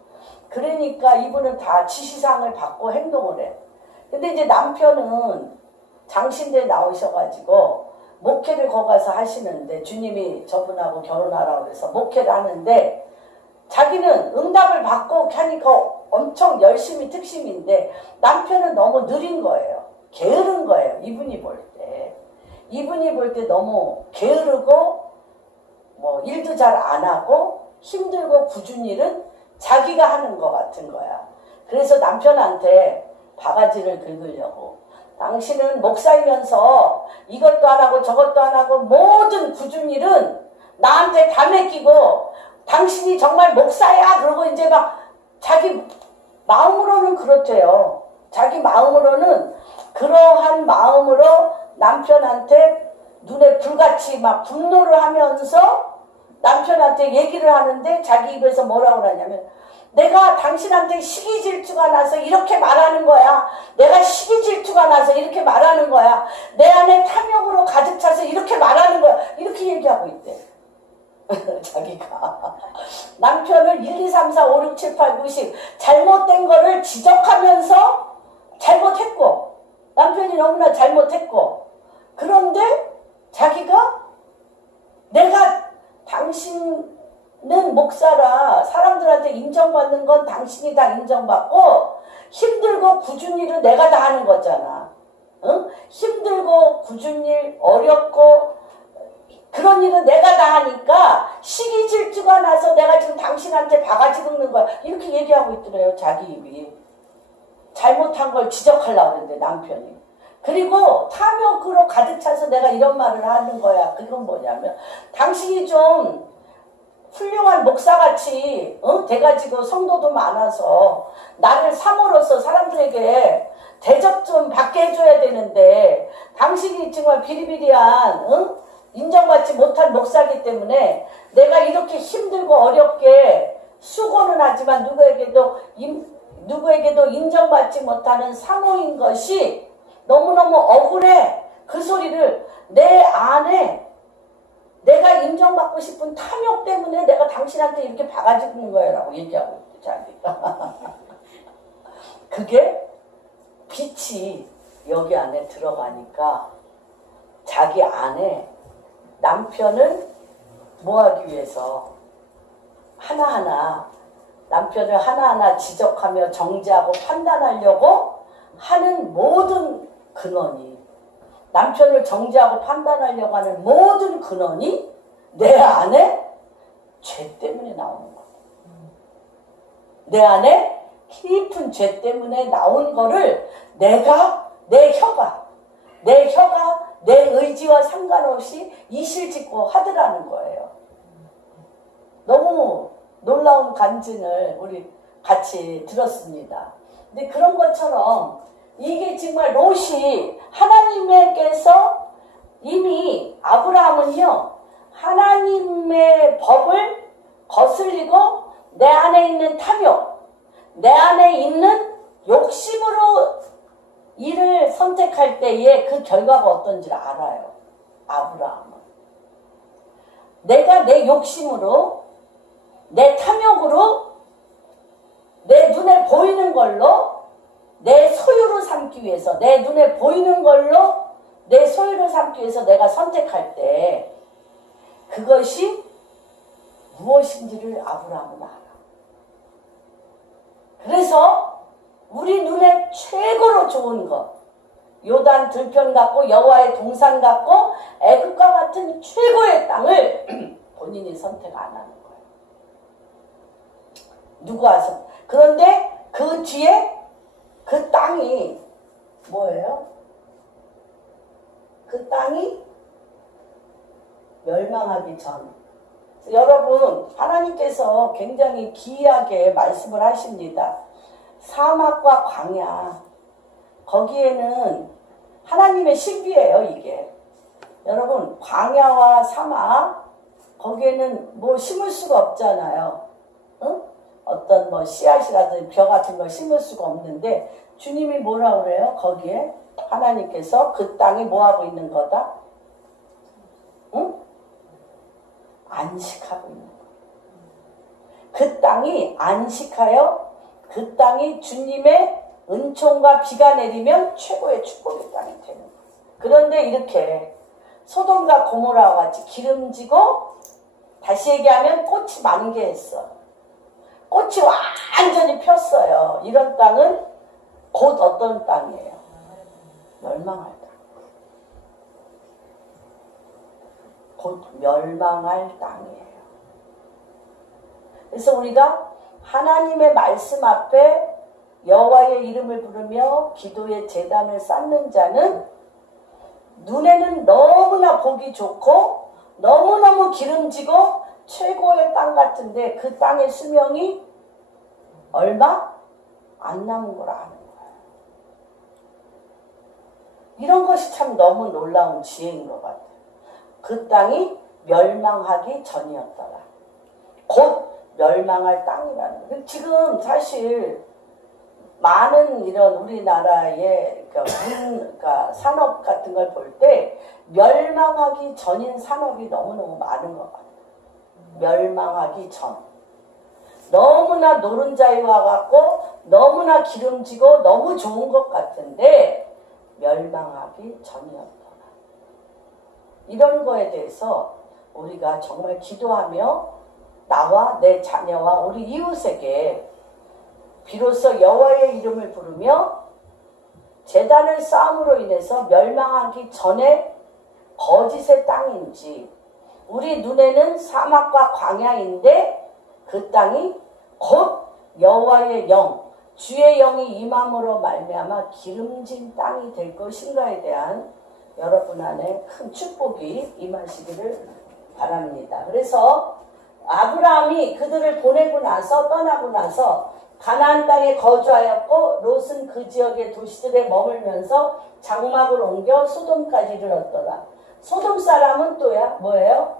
그러니까 이분은 다 지시사항을 받고 행동을 해. 근데 이제 남편은 장신대에 나오셔가지고 목회를 거기 가서 하시는데 주님이 저분하고 결혼하라고 그래서 목회를 하는데 자기는 응답을 받고 하니까 엄청 열심히 특심인데 남편은 너무 느린 거예요. 게으른 거예요. 이분이 볼 때. 이분이 볼 때 너무 게으르고 뭐 일도 잘 안 하고 힘들고 굳은 일은 자기가 하는 것 같은 거야. 그래서 남편한테 바가지를 긁으려고 당신은 목사이면서 이것도 안 하고 저것도 안 하고 모든 굳은 일은 나한테 다 맡기고 당신이 정말 목사야 그러고 이제 막 자기 마음으로는 그렇대요. 자기 마음으로는 그러한 마음으로 남편한테 눈에 불같이 막 분노를 하면서 남편한테 얘기를 하는데 자기 입에서 뭐라고 하냐면 내가 당신한테 시기 질투가 나서 이렇게 말하는 거야. 내가 시기 질투가 나서 이렇게 말하는 거야. 내 안에 탐욕으로 가득 차서 이렇게 말하는 거야. 이렇게 얘기하고 있대. 자기가 남편을 1, 2, 3, 4, 5, 6, 7, 8, 9, 10 잘못된 거를 지적하면서 잘못했고 남편이 너무나 잘못했고 그런데 자기가 내가 당신은 목사라 사람들한테 인정받는 건 당신이 다 인정받고 힘들고 굳은 일은 내가 다 하는 거잖아. 응? 힘들고 굳은 일 어렵고 그런 일은 내가 다 하니까 시기 질투가 나서 내가 지금 당신한테 바가지 긁는 거야. 이렇게 얘기하고 있더래요. 자기 입이. 잘못한 걸 지적하려고 그러는데 남편이. 그리고 탐욕으로 가득 차서 내가 이런 말을 하는 거야. 그건 뭐냐면 당신이 좀 훌륭한 목사같이 돼가지고 성도도 많아서 나를 사모로서 사람들에게 대접 좀 받게 해줘야 되는데 당신이 정말 비리비리한 인정받지 못한 목사이기 때문에 내가 이렇게 힘들고 어렵게 수고는 하지만 누구에게도 인정받지 못하는 사모인 것이 너무너무 억울해. 그 소리를 내 안에 내가 인정받고 싶은 탐욕 때문에 내가 당신한테 이렇게 바가지 긁는 거야 라고 얘기하고 있대 자기가. 그게 빛이 여기 안에 들어가니까 자기 안에 남편을 뭐하기 위해서 남편을 하나하나 지적하며 정죄하고 판단하려고 하는 모든 근원이 남편을 정죄하고 판단하려고 하는 모든 근원이 내 안에 죄 때문에 나오는 거야. 내 안에 깊은 죄 때문에 나온 거를 내 혀가 내 의지와 상관없이 이실직고 하더라는 거예요. 너무 놀라운 간증을 우리 같이 들었습니다. 근데 그런 것처럼 이게 정말 롯이 하나님께서 이미 아브라함은요 하나님의 법을 거슬리고 내 안에 있는 탐욕, 내 안에 있는 욕심으로 일을 선택할 때에 그 결과가 어떤지 알아요. 아브라함은. 내가 내 욕심으로 내 탐욕으로 내 눈에 보이는 걸로 내 소유로 삼기 위해서 내 눈에 보이는 걸로 내 소유로 삼기 위해서 내가 선택할 때 그것이 무엇인지를 아브라함은 알아. 그래서 우리 눈에 최고로 좋은 것 요단 들편 같고 여호와의 동산 같고 애굽과 같은 최고의 땅을 본인이 선택 안 하는 거예요. 누가 선? 그런데 그 뒤에 그 땅이 뭐예요? 그 땅이 멸망하기 전. 여러분, 하나님께서 굉장히 기이하게 말씀을 하십니다. 사막과 광야, 거기에는 하나님의 신비예요, 이게. 여러분, 광야와 사막, 거기에는 뭐 심을 수가 없잖아요. 응? 어떤 뭐 씨앗이라든지 벼 같은 걸 심을 수가 없는데, 주님이 뭐라 그래요? 거기에 하나님께서 그 땅이 뭐하고 있는 거다? 응? 안식하고 있는 거예요. 그 땅이 안식하여 그 땅이 주님의 은총과 비가 내리면 최고의 축복의 땅이 되는 거예요. 그런데 이렇게 소돔과 고모라와 같이 기름지고 다시 얘기하면 꽃이 만개했어. 꽃이 완전히 폈어요. 이런 땅은 곧 어떤 땅이에요? 멸망할 땅. 곧 멸망할 땅이에요. 그래서 우리가 하나님의 말씀 앞에 여호와의 이름을 부르며 기도의 제단을 쌓는 자는 눈에는 너무나 보기 좋고 너무너무 기름지고 최고의 땅 같은데 그 땅의 수명이 얼마 안 남은 걸 아는 거예요. 이런 것이 참 너무 놀라운 지혜인 것 같아요. 그 땅이 멸망하기 전이었더라. 곧 멸망할 땅이라는 거예요. 지금 사실 많은 이런 우리나라의 그러니까 산업 같은 걸 볼 때 멸망하기 전인 산업이 너무너무 많은 것 같아요. 멸망하기 전. 너무나 노른자이와 같고 너무나 기름지고 너무 좋은 것 같은데 멸망하기 전이었더라. 이런 거에 대해서 우리가 정말 기도하며 나와 내 자녀와 우리 이웃에게 비로소 여호와의 이름을 부르며 제단을 쌓음으로 인해서 멸망하기 전에 거짓의 땅인지 우리 눈에는 사막과 광야인데 그 땅이 곧 여호와의 영, 주의 영이 임함으로 말미암아 기름진 땅이 될 것인가에 대한 여러분 안에 큰 축복이 임하시기를 바랍니다. 그래서 아브라함이 그들을 보내고 나서 떠나고 나서 가나안 땅에 거주하였고 롯은 그 지역의 도시들에 머물면서 장막을 옮겨 소돔까지 이르렀더라. 소돔 사람은 또야 뭐예요?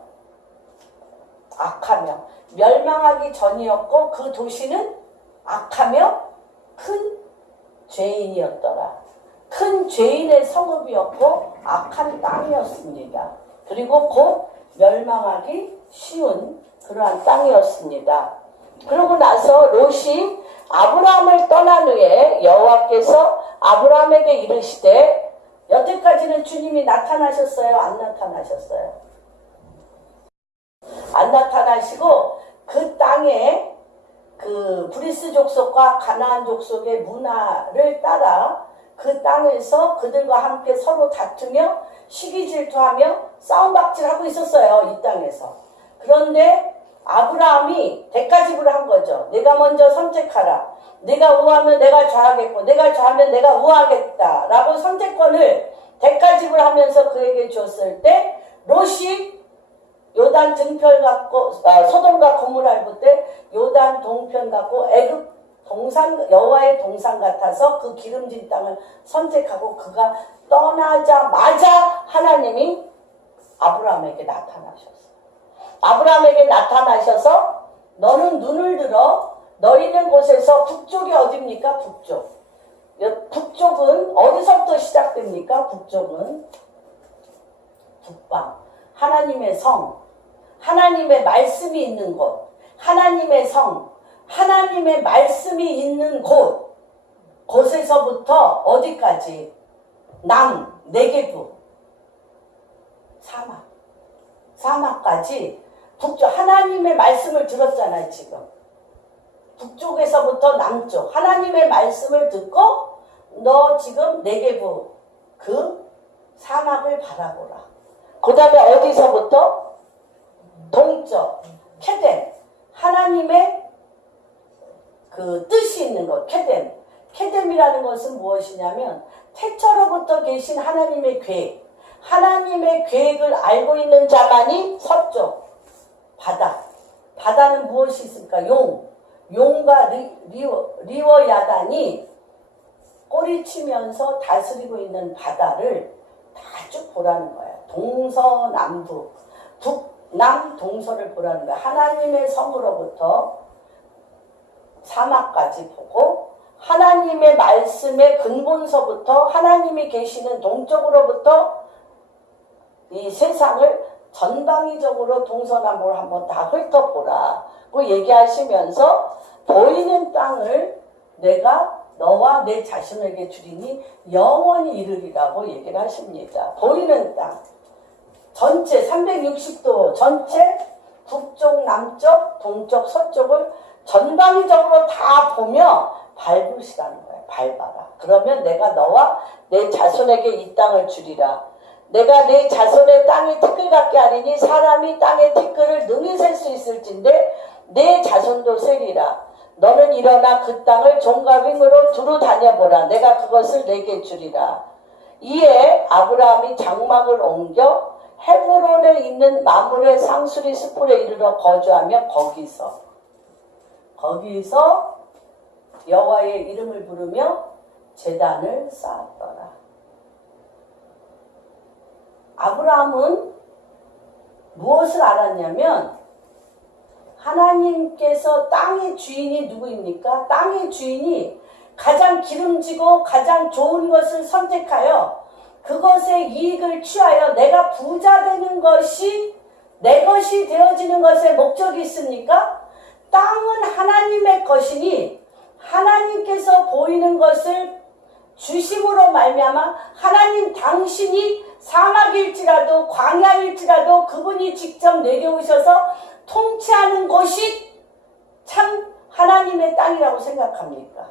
악하며 멸망하기 전이었고 그 도시는 악하며 큰 죄인이었더라. 큰 죄인의 성읍이었고 악한 땅이었습니다. 그리고 곧 멸망하기 쉬운 그러한 땅이었습니다. 그러고 나서 롯이 아브라함을 떠난 후에 여호와께서 아브라함에게 이르시되 여태까지는 주님이 나타나셨어요? 안 나타나셨어요? 안 나타나시고 그 땅에 그 브리스 족속과 가나안 족속의 문화를 따라 그 땅에서 그들과 함께 서로 다투며 시기질투하며 싸움박질하고 있었어요. 이 땅에서. 그런데 아브라함이 대가집을 한 거죠. 내가 먼저 선택하라. 내가 우하면 내가 좌하겠고 내가 좌하면 내가 우하겠다 라고 선택권을 대가집을 하면서 그에게 줬을 때 롯이 요단 등편 같고 소돔과 고모라를 볼 때 요단 동편 같고 애굽 동산 여호와의 동산 같아서 그 기름진 땅을 선택하고 그가 떠나자마자 하나님이 아브라함에게 나타나셨어요. 아브라함에게 나타나셔서 너는 눈을 들어 너 있는 곳에서 북쪽이 어디입니까? 북쪽. 북쪽은 어디서부터 시작됩니까? 북쪽은 북방. 하나님의 성, 하나님의 말씀이 있는 곳, 하나님의 성, 하나님의 말씀이 있는 곳, 곳에서부터 어디까지? 남, 네게부, 사막, 사막까지 북쪽, 하나님의 말씀을 들었잖아요, 지금. 북쪽에서부터 남쪽, 하나님의 말씀을 듣고 너 지금 네게부, 그 사막을 바라보라. 그 다음에 어디서부터? 동쪽, 케덴. 하나님의 그 뜻이 있는 것, 케덴. 케덴이라는 것은 무엇이냐면 태초로부터 계신 하나님의 계획. 하나님의 계획을 알고 있는 자만이 서쪽, 바다. 바다는 무엇이 있습니까? 용과 리워 야단이 꼬리치면서 다스리고 있는 바다를 다 쭉 보라는 거야. 동서남북, 북남 동서를 보라는 거야. 하나님의 성으로부터 사막까지 보고 하나님의 말씀의 근본서부터 하나님이 계시는 동쪽으로부터 이 세상을 전방위적으로 동서남북을 한번 다 훑어보라. 그 얘기하시면서 보이는 땅을 내가 너와 내 자신에게 주리니 영원히 이르리라고 얘기를 하십니다. 보이는 땅 전체 360도 전체 북쪽, 남쪽, 동쪽, 서쪽을 전방위적으로 다 보며 밟으시라는 거예요. 밟아라. 그러면 내가 너와 내 자손에게 이 땅을 주리라. 내가 내 자손의 땅이 티끌 같게 하리니 사람이 땅의 티끌을 능히 셀 수 있을진데 내 자손도 세리라. 너는 일어나 그 땅을 종과 횡으로 두루 다녀보라. 내가 그것을 내게 주리라. 이에 아브라함이 장막을 옮겨 헤브론에 있는 마므레 상수리 숲으로 이르러 거주하며 거기서 여호와의 이름을 부르며 제단을 쌓았더라. 아브라함은 무엇을 알았냐면 하나님께서 땅의 주인이 누구입니까? 땅의 주인이 가장 기름지고 가장 좋은 것을 선택하여 그것의 이익을 취하여 내가 부자 되는 것이 내 것이 되어지는 것에 목적이 있습니까? 땅은 하나님의 것이니 하나님께서 보이는 것을 주심으로 말미암아 하나님 당신이 사막일지라도 광야일지라도 그분이 직접 내려오셔서 통치하는 곳이 참 하나님의 땅이라고 생각합니까?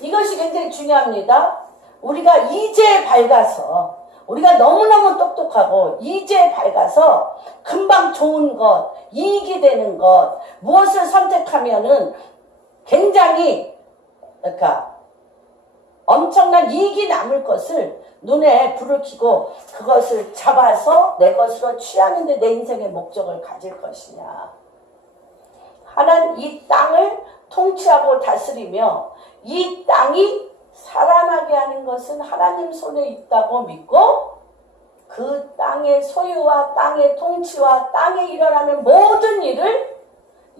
이것이 굉장히 중요합니다. 우리가 이제 밝아서 우리가 너무너무 똑똑하고 이제 밝아서 금방 좋은 것, 이익이 되는 것, 무엇을 선택하면은 굉장히 그러니까 엄청난 이익이 남을 것을 눈에 불을 켜고 그것을 잡아서 내 것으로 취하는데 내 인생의 목적을 가질 것이냐. 하나님 이 땅을 통치하고 다스리며 이 땅이 살아나게 하는 것은 하나님 손에 있다고 믿고 그 땅의 소유와 땅의 통치와 땅에 일어나는 모든 일을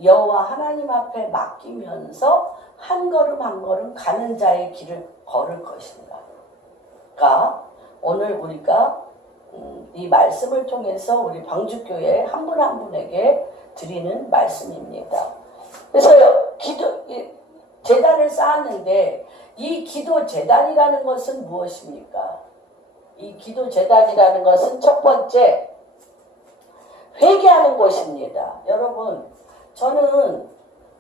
여호와 하나님 앞에 맡기면서 한 걸음 한 걸음 가는 자의 길을 걸을 것인가. 그러니까 오늘 우리가 이 말씀을 통해서 우리 방주교회 한 분 한 분에게 드리는 말씀입니다. 그래서 제단을 쌓았는데 이 기도 제단이라는 것은 무엇입니까? 이 기도 제단이라는 것은 첫 번째 회개하는 곳입니다. 여러분, 저는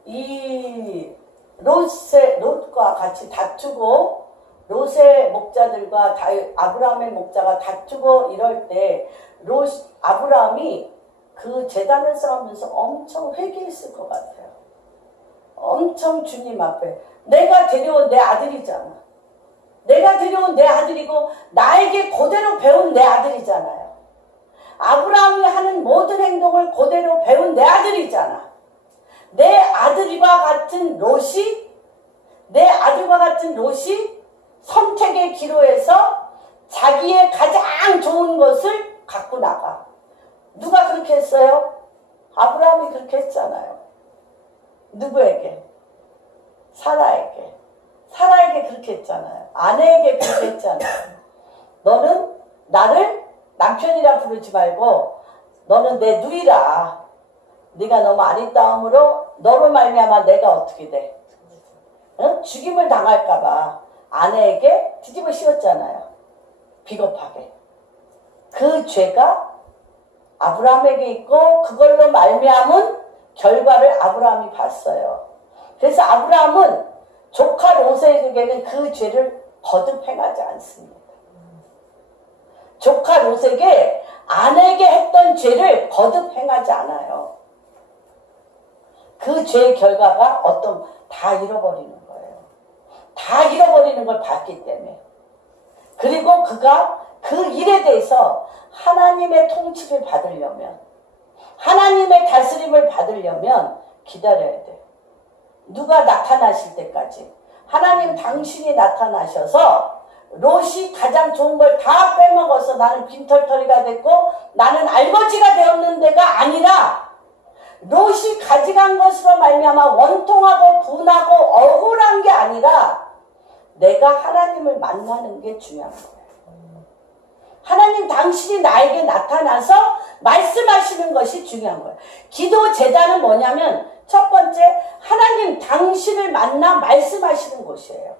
이 롯과 같이 다투고 롯의 목자들과 아브라함의 목자가 다투고 이럴 때 아브라함이 그 제단을 쌓으면서 엄청 회개했을 것 같아요. 엄청 주님 앞에 내가 데려온 내 아들이잖아. 내가 데려온 내 아들이고 나에게 그대로 배운 내 아들이잖아요. 아브라함이 하는 모든 행동을 그대로 배운 내 아들이잖아. 내 아들과 같은 롯이 선택의 기로에서 자기의 가장 좋은 것을 갖고 나가. 누가 그렇게 했어요? 아브라함이 그렇게 했잖아요. 누구에게? 사라에게 그렇게 했잖아요. 아내에게 그렇게 했잖아요. 너는 나를 남편이라 부르지 말고 너는 내 누이라. 네가 너무 아리따움으로 너로 말미암아 내가 어떻게 돼? 응? 죽임을 당할까봐 아내에게 뒤집어 씌웠잖아요. 비겁하게. 그 죄가 아브라함에게 있고 그걸로 말미암은 결과를 아브라함이 봤어요. 그래서 아브라함은 조카 롯에게는 그 죄를 거듭 행하지 않습니다. 조카 롯에게 아내에게 했던 죄를 거듭 행하지 않아요. 그 죄의 결과가 다 잃어버리는 거예요. 다 잃어버리는 걸 봤기 때문에. 그리고 그가 그 일에 대해서 하나님의 통치를 받으려면, 하나님의 다스림을 받으려면 기다려야 돼. 누가 나타나실 때까지. 하나님 당신이 나타나셔서 롯이 가장 좋은 걸 다 빼먹어서 나는 빈털터리가 됐고 나는 알거지가 되었는데가 아니라 롯이 가져간 것으로 말미암아 원통하고 분하고 억울한 게 아니라 내가 하나님을 만나는 게 중요한 거예요. 하나님 당신이 나에게 나타나서 말씀하시는 것이 중요한 거예요. 기도 제단은 뭐냐면 첫 번째 하나님 당신을 만나 말씀하시는 곳이에요.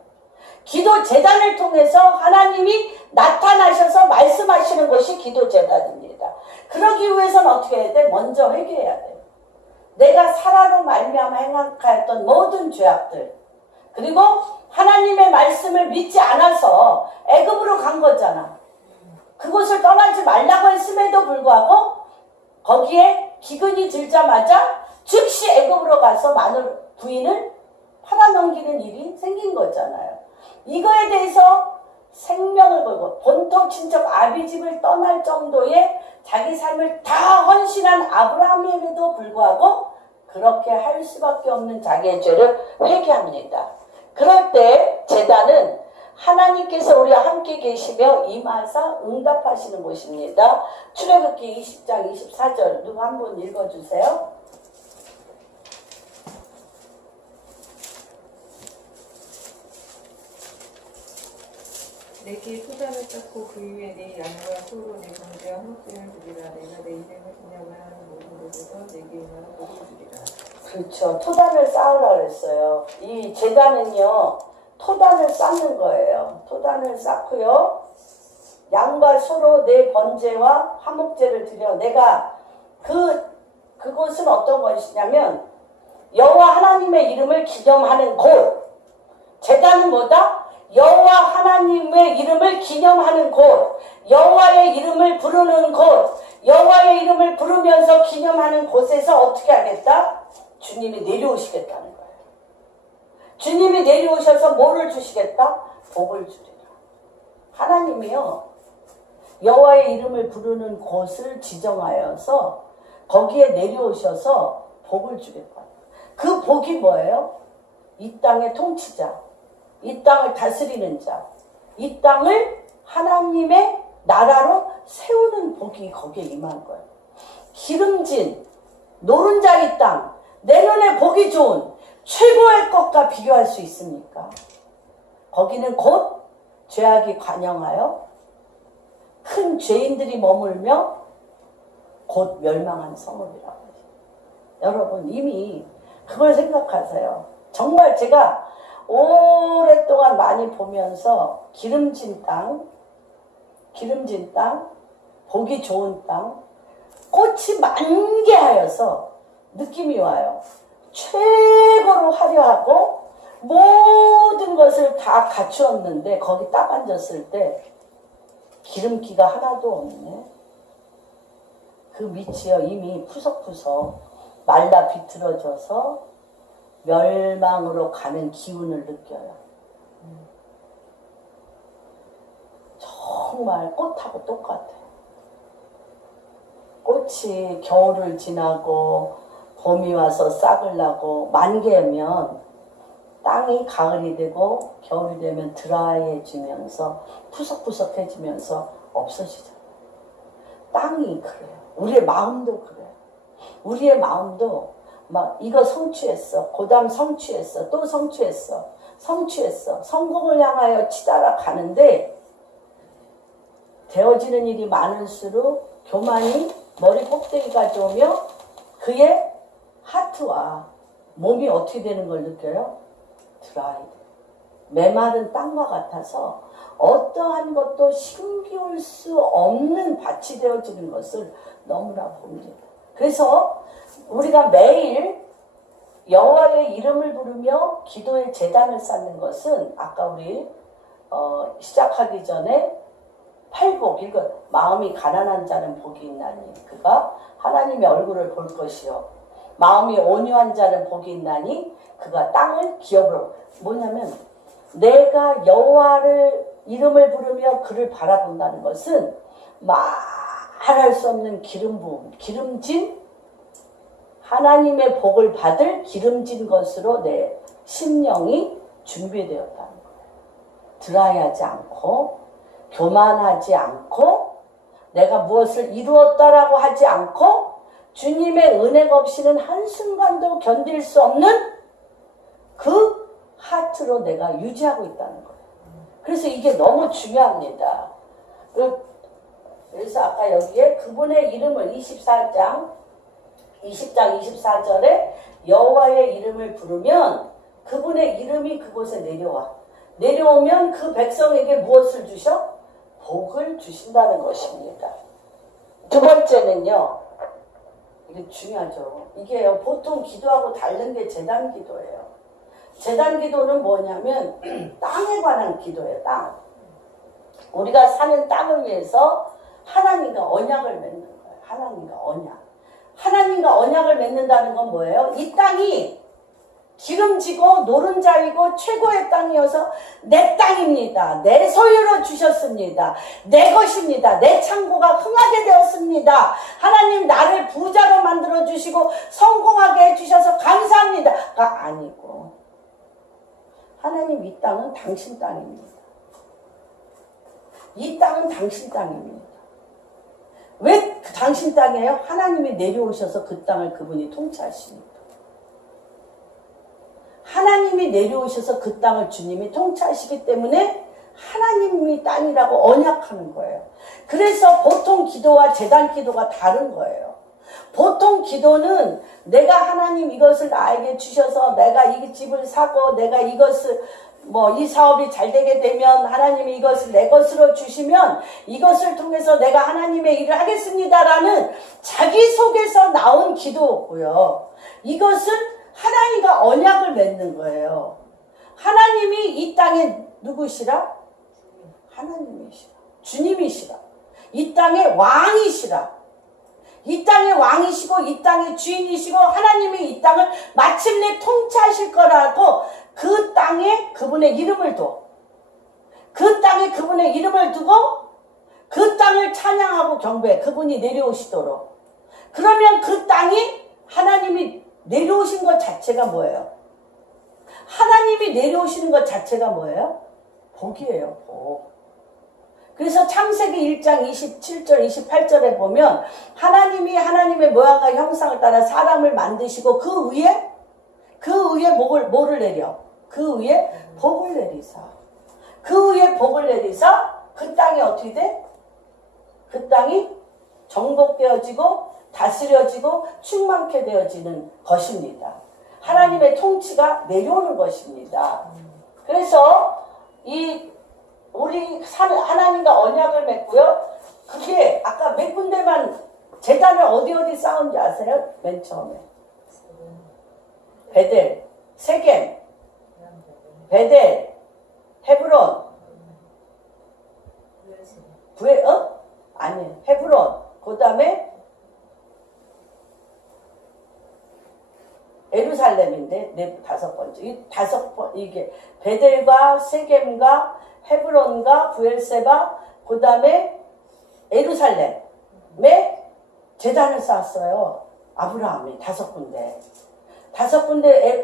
기도 제단을 통해서 하나님이 나타나셔서 말씀하시는 것이 기도 제단입니다. 그러기 위해서는 어떻게 해야 돼? 먼저 회개해야 돼. 내가 사라로 말미암아 행하였던 모든 죄악들, 그리고 하나님의 말씀을 믿지 않아서 애굽으로 간 거잖아. 그곳을 떠나지 말라고 했음에도 불구하고 거기에 기근이 들자마자 즉시 애굽으로 가서 마늘 부인을 팔아넘기는 일이 생긴 거잖아요. 이거에 대해서 생명을 걸고 본토 친척 아비집을 떠날 정도의 자기 삶을 다 헌신한 아브라함에게도 불구하고 그렇게 할 수밖에 없는 자기의 죄를 회개합니다. 그럴 때 제단은 하나님께서 우리와 함께 계시며 임하사 응답하시는 곳입니다. 출애굽기 20장 24절 누구 한 분 읽어주세요. 내게 토단을 쌓고 그 위에 내 양과 소로 내 번제와 화목제를 드리라. 내가 내 이름을 기념하는 모든 곳에서 내게 임하는 복을 주리라. 그렇죠. 토단을 쌓으라 그랬어요. 이 제단은요, 토단을 쌓는 거예요. 토단을 쌓고요, 양과 소로 내 번제와 화목제를 드려. 내가 그곳은 어떤 것이냐면 여호와 하나님의 이름을 기념하는 곳. 제단은 뭐다? 여호와 하나님의 이름을 기념하는 곳, 여호와의 이름을 부르는 곳, 여호와의 이름을 부르면서 기념하는 곳에서 어떻게 하겠다? 주님이 내려오시겠다는 거예요. 주님이 내려오셔서 뭐를 주시겠다? 복을 주리라. 하나님이요, 여호와의 이름을 부르는 곳을 지정하여서 거기에 내려오셔서 복을 주겠다. 그 복이 뭐예요? 이 땅의 통치자, 이 땅을 다스리는 자, 이 땅을 하나님의 나라로 세우는 복이 거기에 임한 거예요. 기름진 노른자리 땅, 내 눈에 보기 좋은 최고의 것과 비교할 수 있습니까? 거기는 곧 죄악이 관영하여 큰 죄인들이 머물며 곧 멸망한 성읍이라고. 여러분 이미 그걸 생각하세요. 정말 제가 오랫동안 많이 보면서 기름진 땅, 보기 좋은 땅, 꽃이 만개하여서 느낌이 와요. 최고로 화려하고 모든 것을 다 갖추었는데 거기 딱 앉았을 때 기름기가 하나도 없네. 그 밑이요 이미 푸석푸석 말라 비틀어져서 멸망으로 가는 기운을 느껴요. 정말 꽃하고 똑같아요. 꽃이 겨울을 지나고 봄이 와서 싹을 나고 만개면 땅이 가을이 되고 겨울이 되면 드라이해지면서 푸석푸석해지면서 없어지잖아요. 땅이 그래요. 우리의 마음도 그래요. 우리의 마음도 막 이거 성취했어, 고담 성취했어, 또 성취했어, 성공을 향하여 치달아 가는데 되어지는 일이 많을수록 교만이 머리 꼭대기가 좋으며 그의 하트와 몸이 어떻게 되는 걸 느껴요? 드라이. 메마른 땅과 같아서 어떠한 것도 힘기울 수 없는 밭이 되어지는 것을 너무나 봅니다. 그래서 우리가 매일 여호와의 이름을 부르며 기도의 제단을 쌓는 것은 아까 우리 시작하기 전에 팔복, 이거 마음이 가난한 자는 복이 있나니 그가 하나님의 얼굴을 볼 것이요 마음이 온유한 자는 복이 있나니 그가 땅을 기업으로. 뭐냐면 내가 여호와를 이름을 부르며 그를 바라본다는 것은 말할 수 없는 기름 부음, 기름진 하나님의 복을 받을 기름진 것으로 내 심령이 준비되었다는 거예요. 드라이하지 않고 교만하지 않고 내가 무엇을 이루었다라고 하지 않고 주님의 은혜가 없이는 한순간도 견딜 수 없는 그 하트로 내가 유지하고 있다는 거예요. 그래서 이게 너무 중요합니다. 그래서 아까 여기에 그분의 이름을 20장 24절에 여호와의 이름을 부르면 그분의 이름이 그곳에 내려와. 내려오면 그 백성에게 무엇을 주셔? 복을 주신다는 것입니다. 두 번째는요. 이게 중요하죠. 이게 보통 기도하고 다른 게 제단 기도예요. 제단 기도는 뭐냐면 땅에 관한 기도예요. 땅. 우리가 사는 땅을 위해서 하나님과 언약을 맺는 거예요. 하나님과 언약. 하나님과 언약을 맺는다는 건 뭐예요? 이 땅이 기름지고 노른자이고 최고의 땅이어서 내 땅입니다. 내 소유로 주셨습니다. 내 것입니다. 내 창고가 흥하게 되었습니다. 하나님 나를 부자로 만들어 주시고 성공하게 해주셔서 감사합니다가 아니고 하나님 이 땅은 당신 땅입니다. 이 땅은 당신 땅입니다. 왜 당신 땅이에요? 하나님이 내려오셔서 그 땅을 그분이 통치하십니다. 하나님이 내려오셔서 그 땅을 주님이 통치하시기 때문에 하나님이 땅이라고 언약하는 거예요. 그래서 보통 기도와 제단 기도가 다른 거예요. 보통 기도는 내가 하나님 이것을 나에게 주셔서 내가 이 집을 사고 내가 이것을 이 사업이 잘 되게 되면 하나님이 이것을 내 것으로 주시면 이것을 통해서 내가 하나님의 일을 하겠습니다라는 자기 속에서 나온 기도고요. 이것은 하나님과 언약을 맺는 거예요. 하나님이 이 땅에 누구시라? 하나님이시라. 주님이시라. 이 땅의 왕이시라. 이 땅의 왕이시고 이 땅의 주인이시고 하나님이 이 땅을 마침내 통치하실 거라고 그 땅에 그분의 이름을 둬. 그 땅에 그분의 이름을 두고 그 땅을 찬양하고 경배해. 그분이 내려오시도록. 그러면 그 땅이 하나님이 내려오신 것 자체가 뭐예요? 하나님이 내려오시는 것 자체가 뭐예요? 복이에요. 복. 그래서 창세기 1장 27절 28절에 보면 하나님이 하나님의 모양과 형상을 따라 사람을 만드시고 그 위에 뭐를 내려? 그 위에 복을 내리사. 그 위에 복을 내리사 그 땅이 어떻게 돼? 그 땅이 정복되어지고 다스려지고 충만케 되어지는 것입니다. 하나님의 통치가 내려오는 것입니다. 그래서 우리 하나님과 언약을 맺고요. 그게 아까 몇 군데만 제단을 어디 쌓은지 아세요? 맨 처음에 베델, 세겜, 베델, 헤브론, 아니 헤브론. 그 다음에 예루살렘인데 다섯 번째. 이게 베델과 세겜과 헤브론과 부엘세바, 그 다음에 예루살렘에 제단을 쌓았어요. 아브라함이 다섯 군데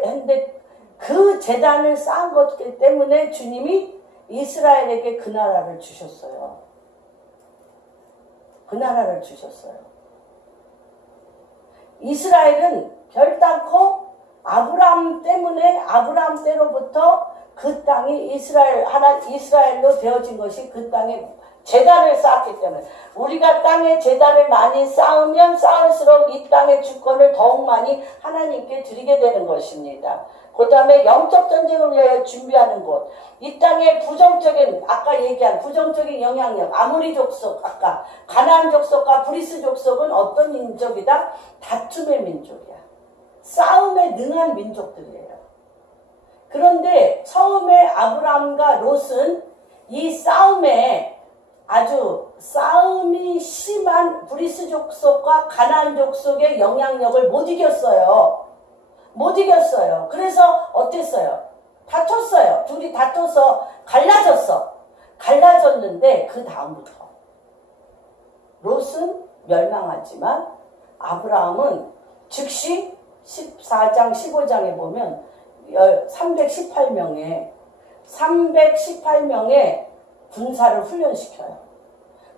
했는데 그 제단을 쌓은 것 때문에 주님이 이스라엘에게 그 나라를 주셨어요. 그 나라를 주셨어요. 이스라엘은 결단코 아브라함 때로부터 그 땅이 이스라엘로 되어진 것이 그 땅에 제단을 쌓았기 때문에 우리가 땅에 제단을 많이 쌓으면 쌓을수록 이 땅의 주권을 더욱 많이 하나님께 드리게 되는 것입니다. 그 다음에 영적 전쟁을 위하여 준비하는 곳. 이 땅의 아까 얘기한 부정적인 영향력, 아모리 족속, 아까 가나안 족속과 브리스 족속은 어떤 민족이다? 다툼의 민족이야. 싸움에 능한 민족들이에요. 그런데 처음에 아브라함과 롯은 이 싸움에 아주 싸움이 심한 브리스 족속과 가나안 족속의 영향력을 못 이겼어요. 못 이겼어요. 그래서 어땠어요? 다퉜어요. 둘이 다퉈서 갈라졌어. 갈라졌는데 그 다음부터 롯은 멸망하지만 아브라함은 즉시 14장 15장에 보면 318명의 군사를 훈련시켜요.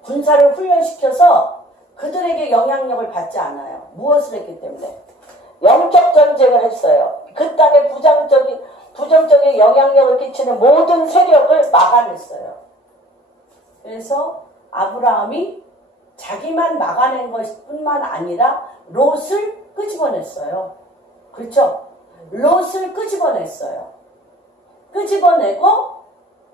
군사를 훈련시켜서 그들에게 영향력을 받지 않아요. 무엇을 했기 때문에? 영적 전쟁을 했어요. 그 땅에 부정적인 영향력을 끼치는 모든 세력을 막아냈어요. 그래서 아브라함이 자기만 막아낸 것뿐만 아니라 롯을 끄집어냈어요. 그렇죠? 롯을 끄집어냈어요. 끄집어내고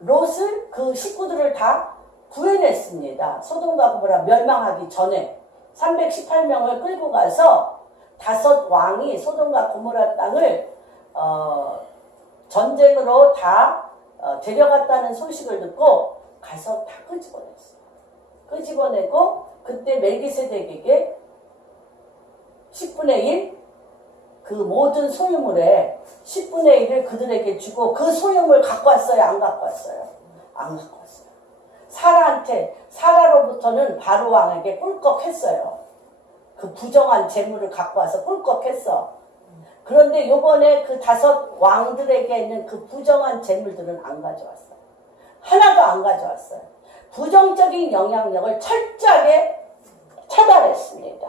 롯을 그 식구들을 다 구해냈습니다. 소돔과 고모라 멸망하기 전에 318명을 끌고 가서 5 왕이 소돔과 고모라 땅을 전쟁으로 다 데려갔다는 소식을 듣고 가서 다 끄집어냈어요. 끄집어내고 그때 멜기세덱에게 10분의 1 그 모든 소유물의 10분의 1을 그들에게 주고 그 소유물 갖고 왔어요? 안 갖고 왔어요? 안 갖고 왔어요. 사라로부터는 바로 왕에게 꿀꺽했어요. 그 부정한 재물을 갖고 와서 꿀꺽했어. 그런데 요번에 그 5 왕들에게 있는 그 부정한 재물들은 안 가져왔어요. 하나도 안 가져왔어요. 부정적인 영향력을 철저하게 차단했습니다.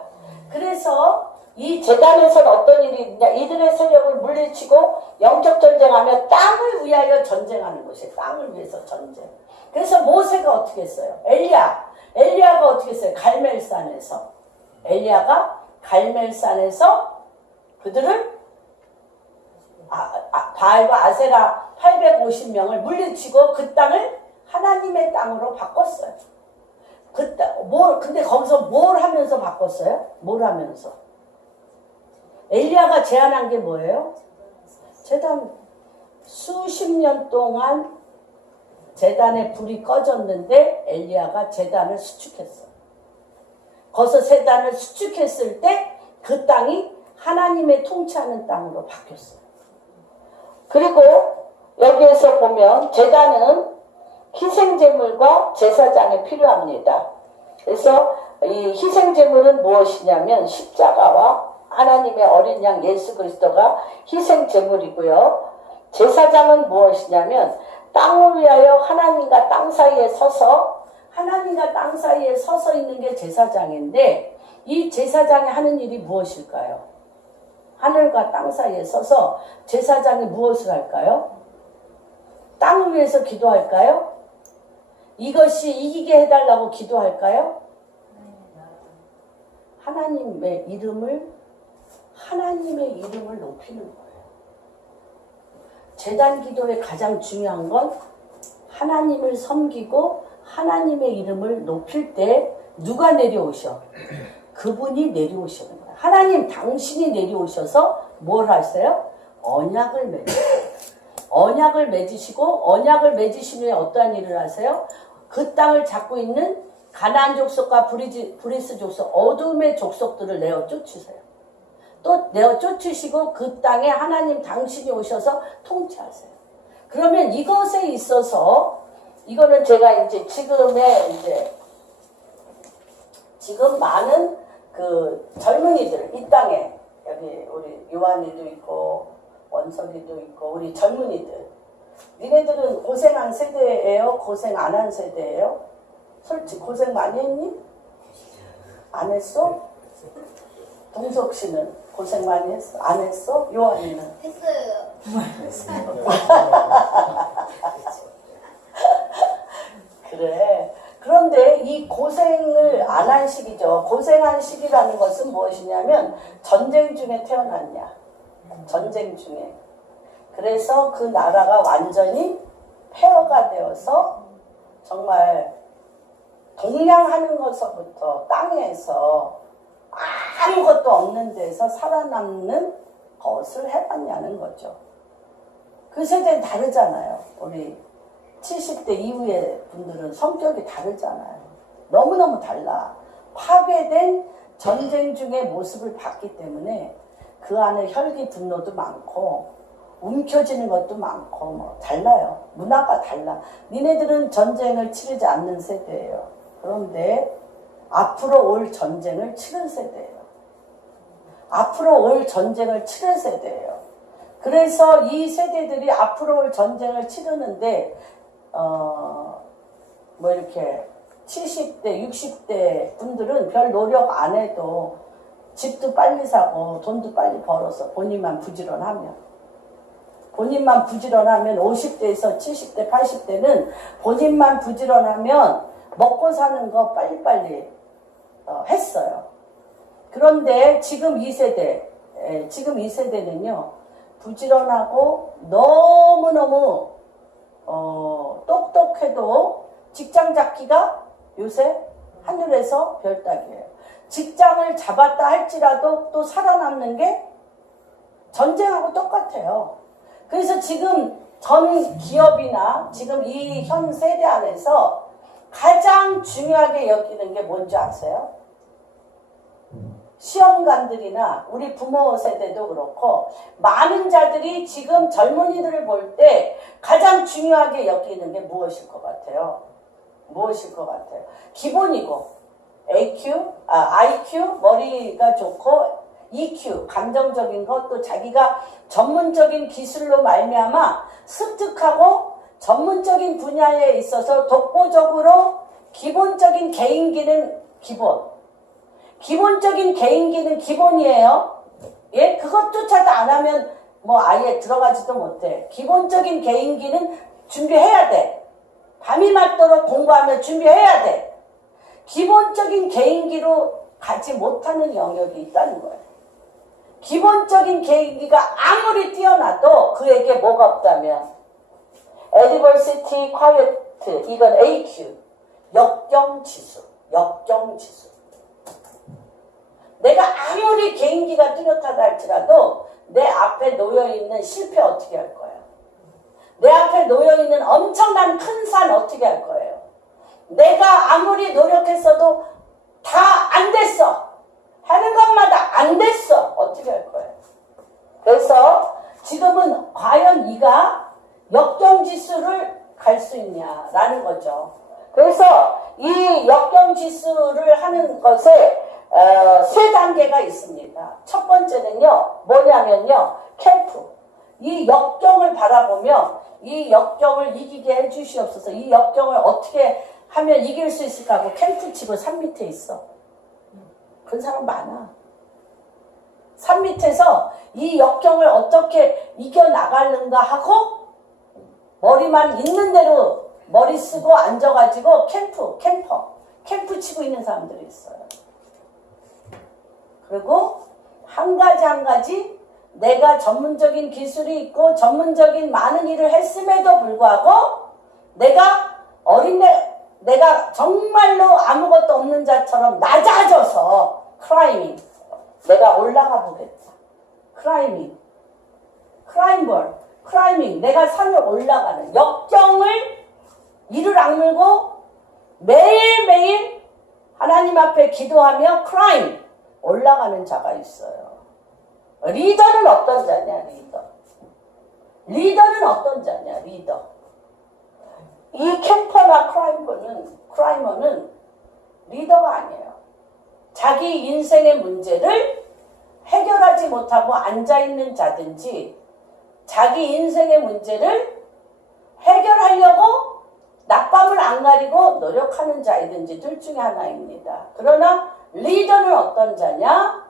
그래서 이 제단에서는 어떤 일이 있냐? 이들의 세력을 물리치고 영적 전쟁하며 땅을 위하여 전쟁하는 것이에요. 땅을 위해서 전쟁. 그래서 모세가 어떻게 했어요? 엘리야가 어떻게 했어요? 엘리야가 갈멜산에서 그들을 바알과 아세라 850명을 물리치고 그 땅을 하나님의 땅으로 바꿨어요. 근데 거기서 뭘 하면서 바꿨어요? 뭘 하면서? 엘리야가 제안한 게 뭐예요? 제단. 수십 년 동안 제단에 불이 꺼졌는데 엘리야가 제단을 수축했어요. 거기서 제단을 수축했을 때 그 땅이 하나님의 통치하는 땅으로 바뀌었어요. 그리고 여기에서 보면 제단은 희생제물과 제사장이 필요합니다. 그래서 이 희생제물은 무엇이냐면 십자가와 하나님의 어린 양 예수 그리스도가 희생제물이고요. 제사장은 무엇이냐면 땅을 위하여 하나님과 땅 사이에 서서 있는 게 제사장인데 이 제사장이 하는 일이 무엇일까요? 하늘과 땅 사이에 서서 제사장이 무엇을 할까요? 땅을 위해서 기도할까요? 이것이 이기게 해달라고 기도할까요? 하나님의 이름을 높이는 거예요. 제단 기도의 가장 중요한 건 하나님을 섬기고 하나님의 이름을 높일 때 누가 내려오셔? 그분이 내려오시는 거예요. 하나님 당신이 내려오셔서 뭘 하세요? 언약을 맺으세요. 언약을 맺으시면 어떠한 일을 하세요? 그 땅을 잡고 있는 가나안 족속과 브리스 족속, 어둠의 족속들을 내어 쫓으세요. 또 내어 쫓으시고 그 땅에 하나님 당신이 오셔서 통치하세요. 그러면 이것에 있어서 이거는 제가 지금 많은 그 젊은이들 이 땅에 여기 우리 요한이도 있고 원석이도 있고 우리 젊은이들 니네들은 고생한 세대예요? 고생 안 한 세대예요? 솔직히 고생 많이 했니? 안 했어? 동석 씨는 고생 많이 했어? 안 했어? 요한이는? 했어요. 그래. 그런데 이 고생을 안 한 시기죠. 고생한 시기라는 것은 무엇이냐면 전쟁 중에 태어났냐. 전쟁 중에. 그래서 그 나라가 완전히 폐허가 되어서 정말 동냥하는 것서부터 땅에서 아무것도 없는 데서 살아남는 것을 해봤냐는 거죠. 그 세대는 다르잖아요. 우리 70대 이후의 분들은 성격이 다르잖아요. 너무너무 달라. 파괴된 전쟁 중의 모습을 봤기 때문에 그 안에 혈기 분노도 많고 움켜쥐는 것도 많고 뭐 달라요. 문화가 달라. 니네들은 전쟁을 치르지 않는 세대예요. 그런데 앞으로 올 전쟁을 치른 세대예요. 앞으로 올 전쟁을 치른 세대예요. 그래서 이 세대들이 앞으로 올 전쟁을 치르는데 뭐 이렇게 70대, 60대 분들은 별 노력 안 해도 집도 빨리 사고 돈도 빨리 벌어서 본인만 부지런하면 50대에서 70대, 80대는 본인만 부지런하면 먹고 사는 거 빨리빨리 했어요. 그런데 지금 이 세대는요, 부지런하고 너무너무 똑똑해도 직장 잡기가 요새 하늘에서 별 따기예요. 직장을 잡았다 할지라도 또 살아남는 게 전쟁하고 똑같아요. 그래서 지금 전 기업이나 지금 이 현 세대 안에서 가장 중요하게 여기는 게 뭔지 아세요? 시험관들이나 우리 부모 세대도 그렇고 많은 자들이 지금 젊은이들을 볼 때 가장 중요하게 여기는 게 무엇일 것 같아요? 기본이고 IQ 머리가 좋고 EQ 감정적인 것, 또 자기가 전문적인 기술로 말미암아 습득하고 전문적인 분야에 있어서 독보적으로 기본적인 개인기는 기본적인 개인기는 기본이에요. 예, 그것조차도 안 하면 뭐 아예 들어가지도 못해. 기본적인 개인기는 준비해야 돼. 밤이 맞도록 공부하며 준비해야 돼. 기본적인 개인기로 가지 못하는 영역이 있다는 거예요. 기본적인 개인기가 아무리 뛰어나도 그에게 뭐가 없다면 Adversity, Quiet, 이건 AQ, 역경지수. 내가 아무리 개인기가 뚜렷하다 할지라도 내 앞에 놓여있는 실패 어떻게 할 거예요? 내 앞에 놓여있는 엄청난 큰 산 어떻게 할 거예요? 내가 아무리 노력했어도 다 안 됐어. 하는 것마다 안 됐어. 어떻게 할 거예요? 그래서 지금은 과연 네가 역경지수를 갈 수 있냐라는 거죠. 그래서 이 역경지수를 하는 것에 세 단계가 있습니다. 첫 번째는요, 뭐냐면요, 캠프. 이 역경을 바라보며 이 역경을 이기게 해주시옵소서. 이 역경을 어떻게 하면 이길 수 있을까 하고 캠프 치고 산 밑에 있어. 그런 사람 많아. 산 밑에서 이 역경을 어떻게 이겨나가는가 하고 머리만 있는 대로 머리 쓰고 앉아가지고 캠프 치고 있는 사람들이 있어요. 그리고 한 가지 내가 전문적인 기술이 있고 전문적인 많은 일을 했음에도 불구하고 내가 정말로 아무것도 없는 자처럼 낮아져서 클라이밍, 내가 올라가 보겠다. 클라이밍, 내가 산을 올라가는 역경을 이를 악물고 매일매일 하나님 앞에 기도하며 올라가는 자가 있어요. 리더는 어떤 자냐? 리더는 어떤 자냐? 이 캠퍼나 크라이머는 리더가 아니에요. 자기 인생의 문제를 해결하지 못하고 앉아있는 자든지 자기 인생의 문제를 해결하려고 낮밤을 안 가리고 노력하는 자이든지 둘 중에 하나입니다. 그러나 리더는 어떤 자냐?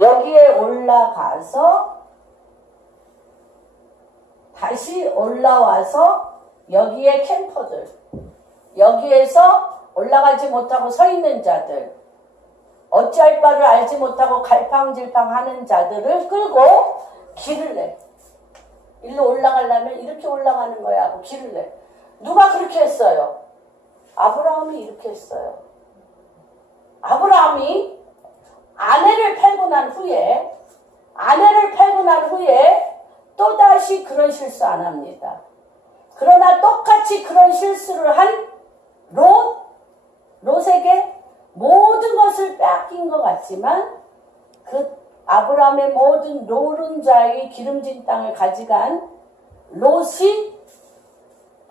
여기에 올라가서 다시 올라와서 여기에 캠퍼들, 여기에서 올라가지 못하고 서 있는 자들, 어찌할 바를 알지 못하고 갈팡질팡하는 자들을 끌고 길을 내. 일로 올라가려면 이렇게 올라가는 거야 하고 길을 내. 누가 그렇게 했어요? 아브라함이 이렇게 했어요. 아브라함이 아내를 팔고 난 후에 또다시 그런 실수 안 합니다. 그러나 똑같이 그런 실수를 한 롯에게 모든 것을 빼앗긴 것 같지만 그 아브라함의 모든 노른자의 기름진 땅을 가져간 롯이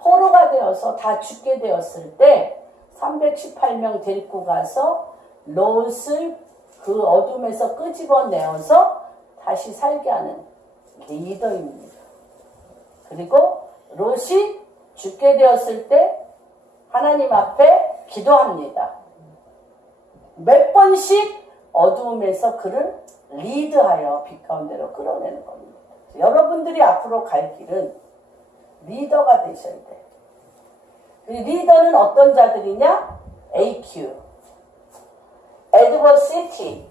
포로가 되어서 다 죽게 되었을 때 318명 데리고 가서 롯을 그 어둠에서 끄집어내어서 다시 살게 하는 리더입니다. 그리고 롯이 죽게 되었을 때 하나님 앞에 기도합니다. 몇 번씩 어두움에서 그를 리드하여 빛 가운데로 끌어내는 겁니다. 여러분들이 앞으로 갈 길은 리더가 되셔야 돼요. 리더는 어떤 자들이냐? AQ, Adversity,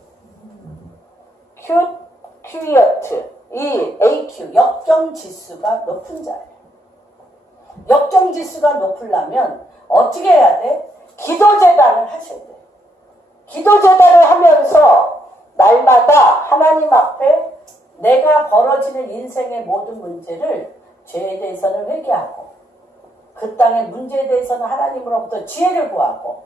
Quiet, 이 AQ, 역경지수가 높은 자예요. 역경지수가 높으려면 어떻게 해야 돼? 기도재단을 하셔야 돼요. 기도재단을 하면서 날마다 하나님 앞에 내가 벌어지는 인생의 모든 문제를 죄에 대해서는 회개하고 그 땅의 문제에 대해서는 하나님으로부터 지혜를 구하고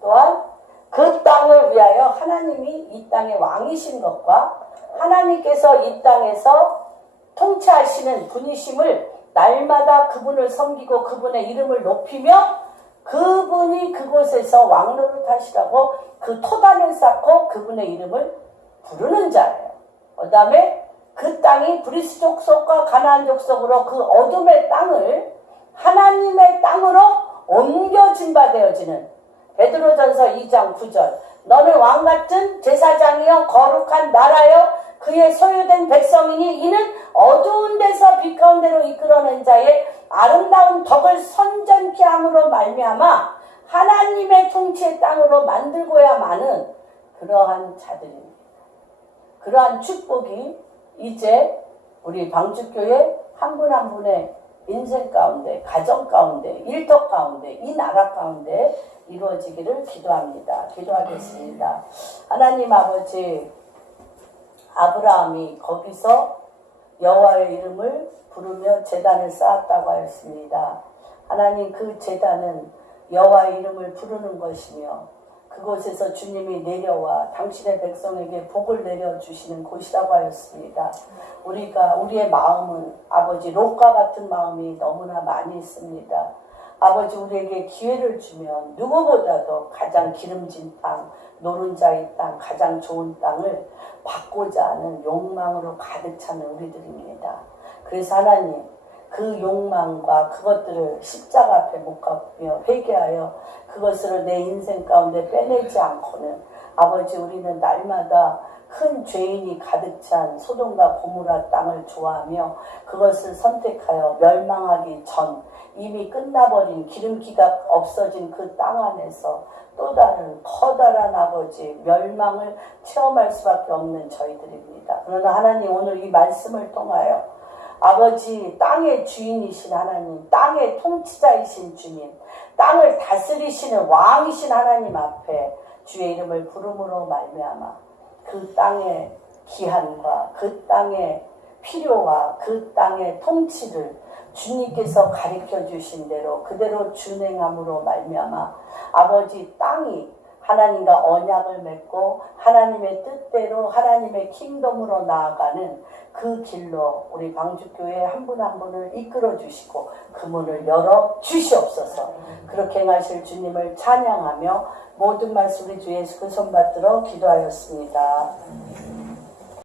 또한 그 땅을 위하여 하나님이 이 땅의 왕이신 것과 하나님께서 이 땅에서 통치하시는 분이심을 날마다 그분을 섬기고 그분의 이름을 높이며 그분이 그곳에서 왕노릇 하시라고 그 토단을 쌓고 그분의 이름을 부르는 자예요. 그 다음에 그 땅이 브리스 족속과 가나안 족속으로 그 어둠의 땅을 하나님의 땅으로 옮겨진 바 되어지는 베드로전서 2장 9절 너는 왕같은 제사장이여 거룩한 나라여 그의 소유된 백성이니 이는 어두운 데서 빛 가운데로 이끌어낸 자의 아름다운 덕을 선전케 함으로 말미암아 하나님의 통치의 땅으로 만들고야마는 그러한 자들입니다. 그러한 축복이 이제 우리 방주교회 한 분 한 분의 인생 가운데, 가정 가운데, 일터 가운데, 이 나라 가운데 이루어지기를 기도합니다. 기도하겠습니다. 하나님 아버지, 아브라함이 거기서 여호와의 이름을 부르며 제단을 쌓았다고 하였습니다. 하나님, 그 제단은 여호와의 이름을 부르는 것이며 그곳에서 주님이 내려와 당신의 백성에게 복을 내려주시는 곳이라고 하였습니다. 우리의 마음은 아버지 롯과 같은 마음이 너무나 많이 있습니다. 아버지, 우리에게 기회를 주면 누구보다도 가장 기름진 땅, 노른자의 땅, 가장 좋은 땅을 받고자 하는 욕망으로 가득 차는 우리들입니다. 그래서 하나님, 그 욕망과 그것들을 십자가 앞에 못 가며 회개하여 그것을 내 인생 가운데 빼내지 않고는 아버지, 우리는 날마다 큰 죄인이 가득 찬 소돔과 고모라 땅을 좋아하며 그것을 선택하여 멸망하기 전 이미 끝나버린 기름기가 없어진 그 땅 안에서 또 다른 커다란 아버지 멸망을 체험할 수밖에 없는 저희들입니다. 그러나 하나님, 오늘 이 말씀을 통하여 아버지, 땅의 주인이신 하나님, 땅의 통치자이신 주님, 땅을 다스리시는 왕이신 하나님 앞에 주의 이름을 부름으로 말미암아 그 땅의 기한과 그 땅의 필요와 그 땅의 통치를 주님께서 가르쳐 주신 대로 그대로 준행함으로 말미암아 아버지, 땅이 하나님과 언약을 맺고 하나님의 뜻대로 하나님의 킹덤으로 나아가는 그 길로 우리 방주교회 한 분 한 분을 이끌어 주시고 그 문을 열어 주시옵소서. 그렇게 행하실 주님을 찬양하며 모든 말씀 우리 주 예수 그 손 받들어 기도하였습니다.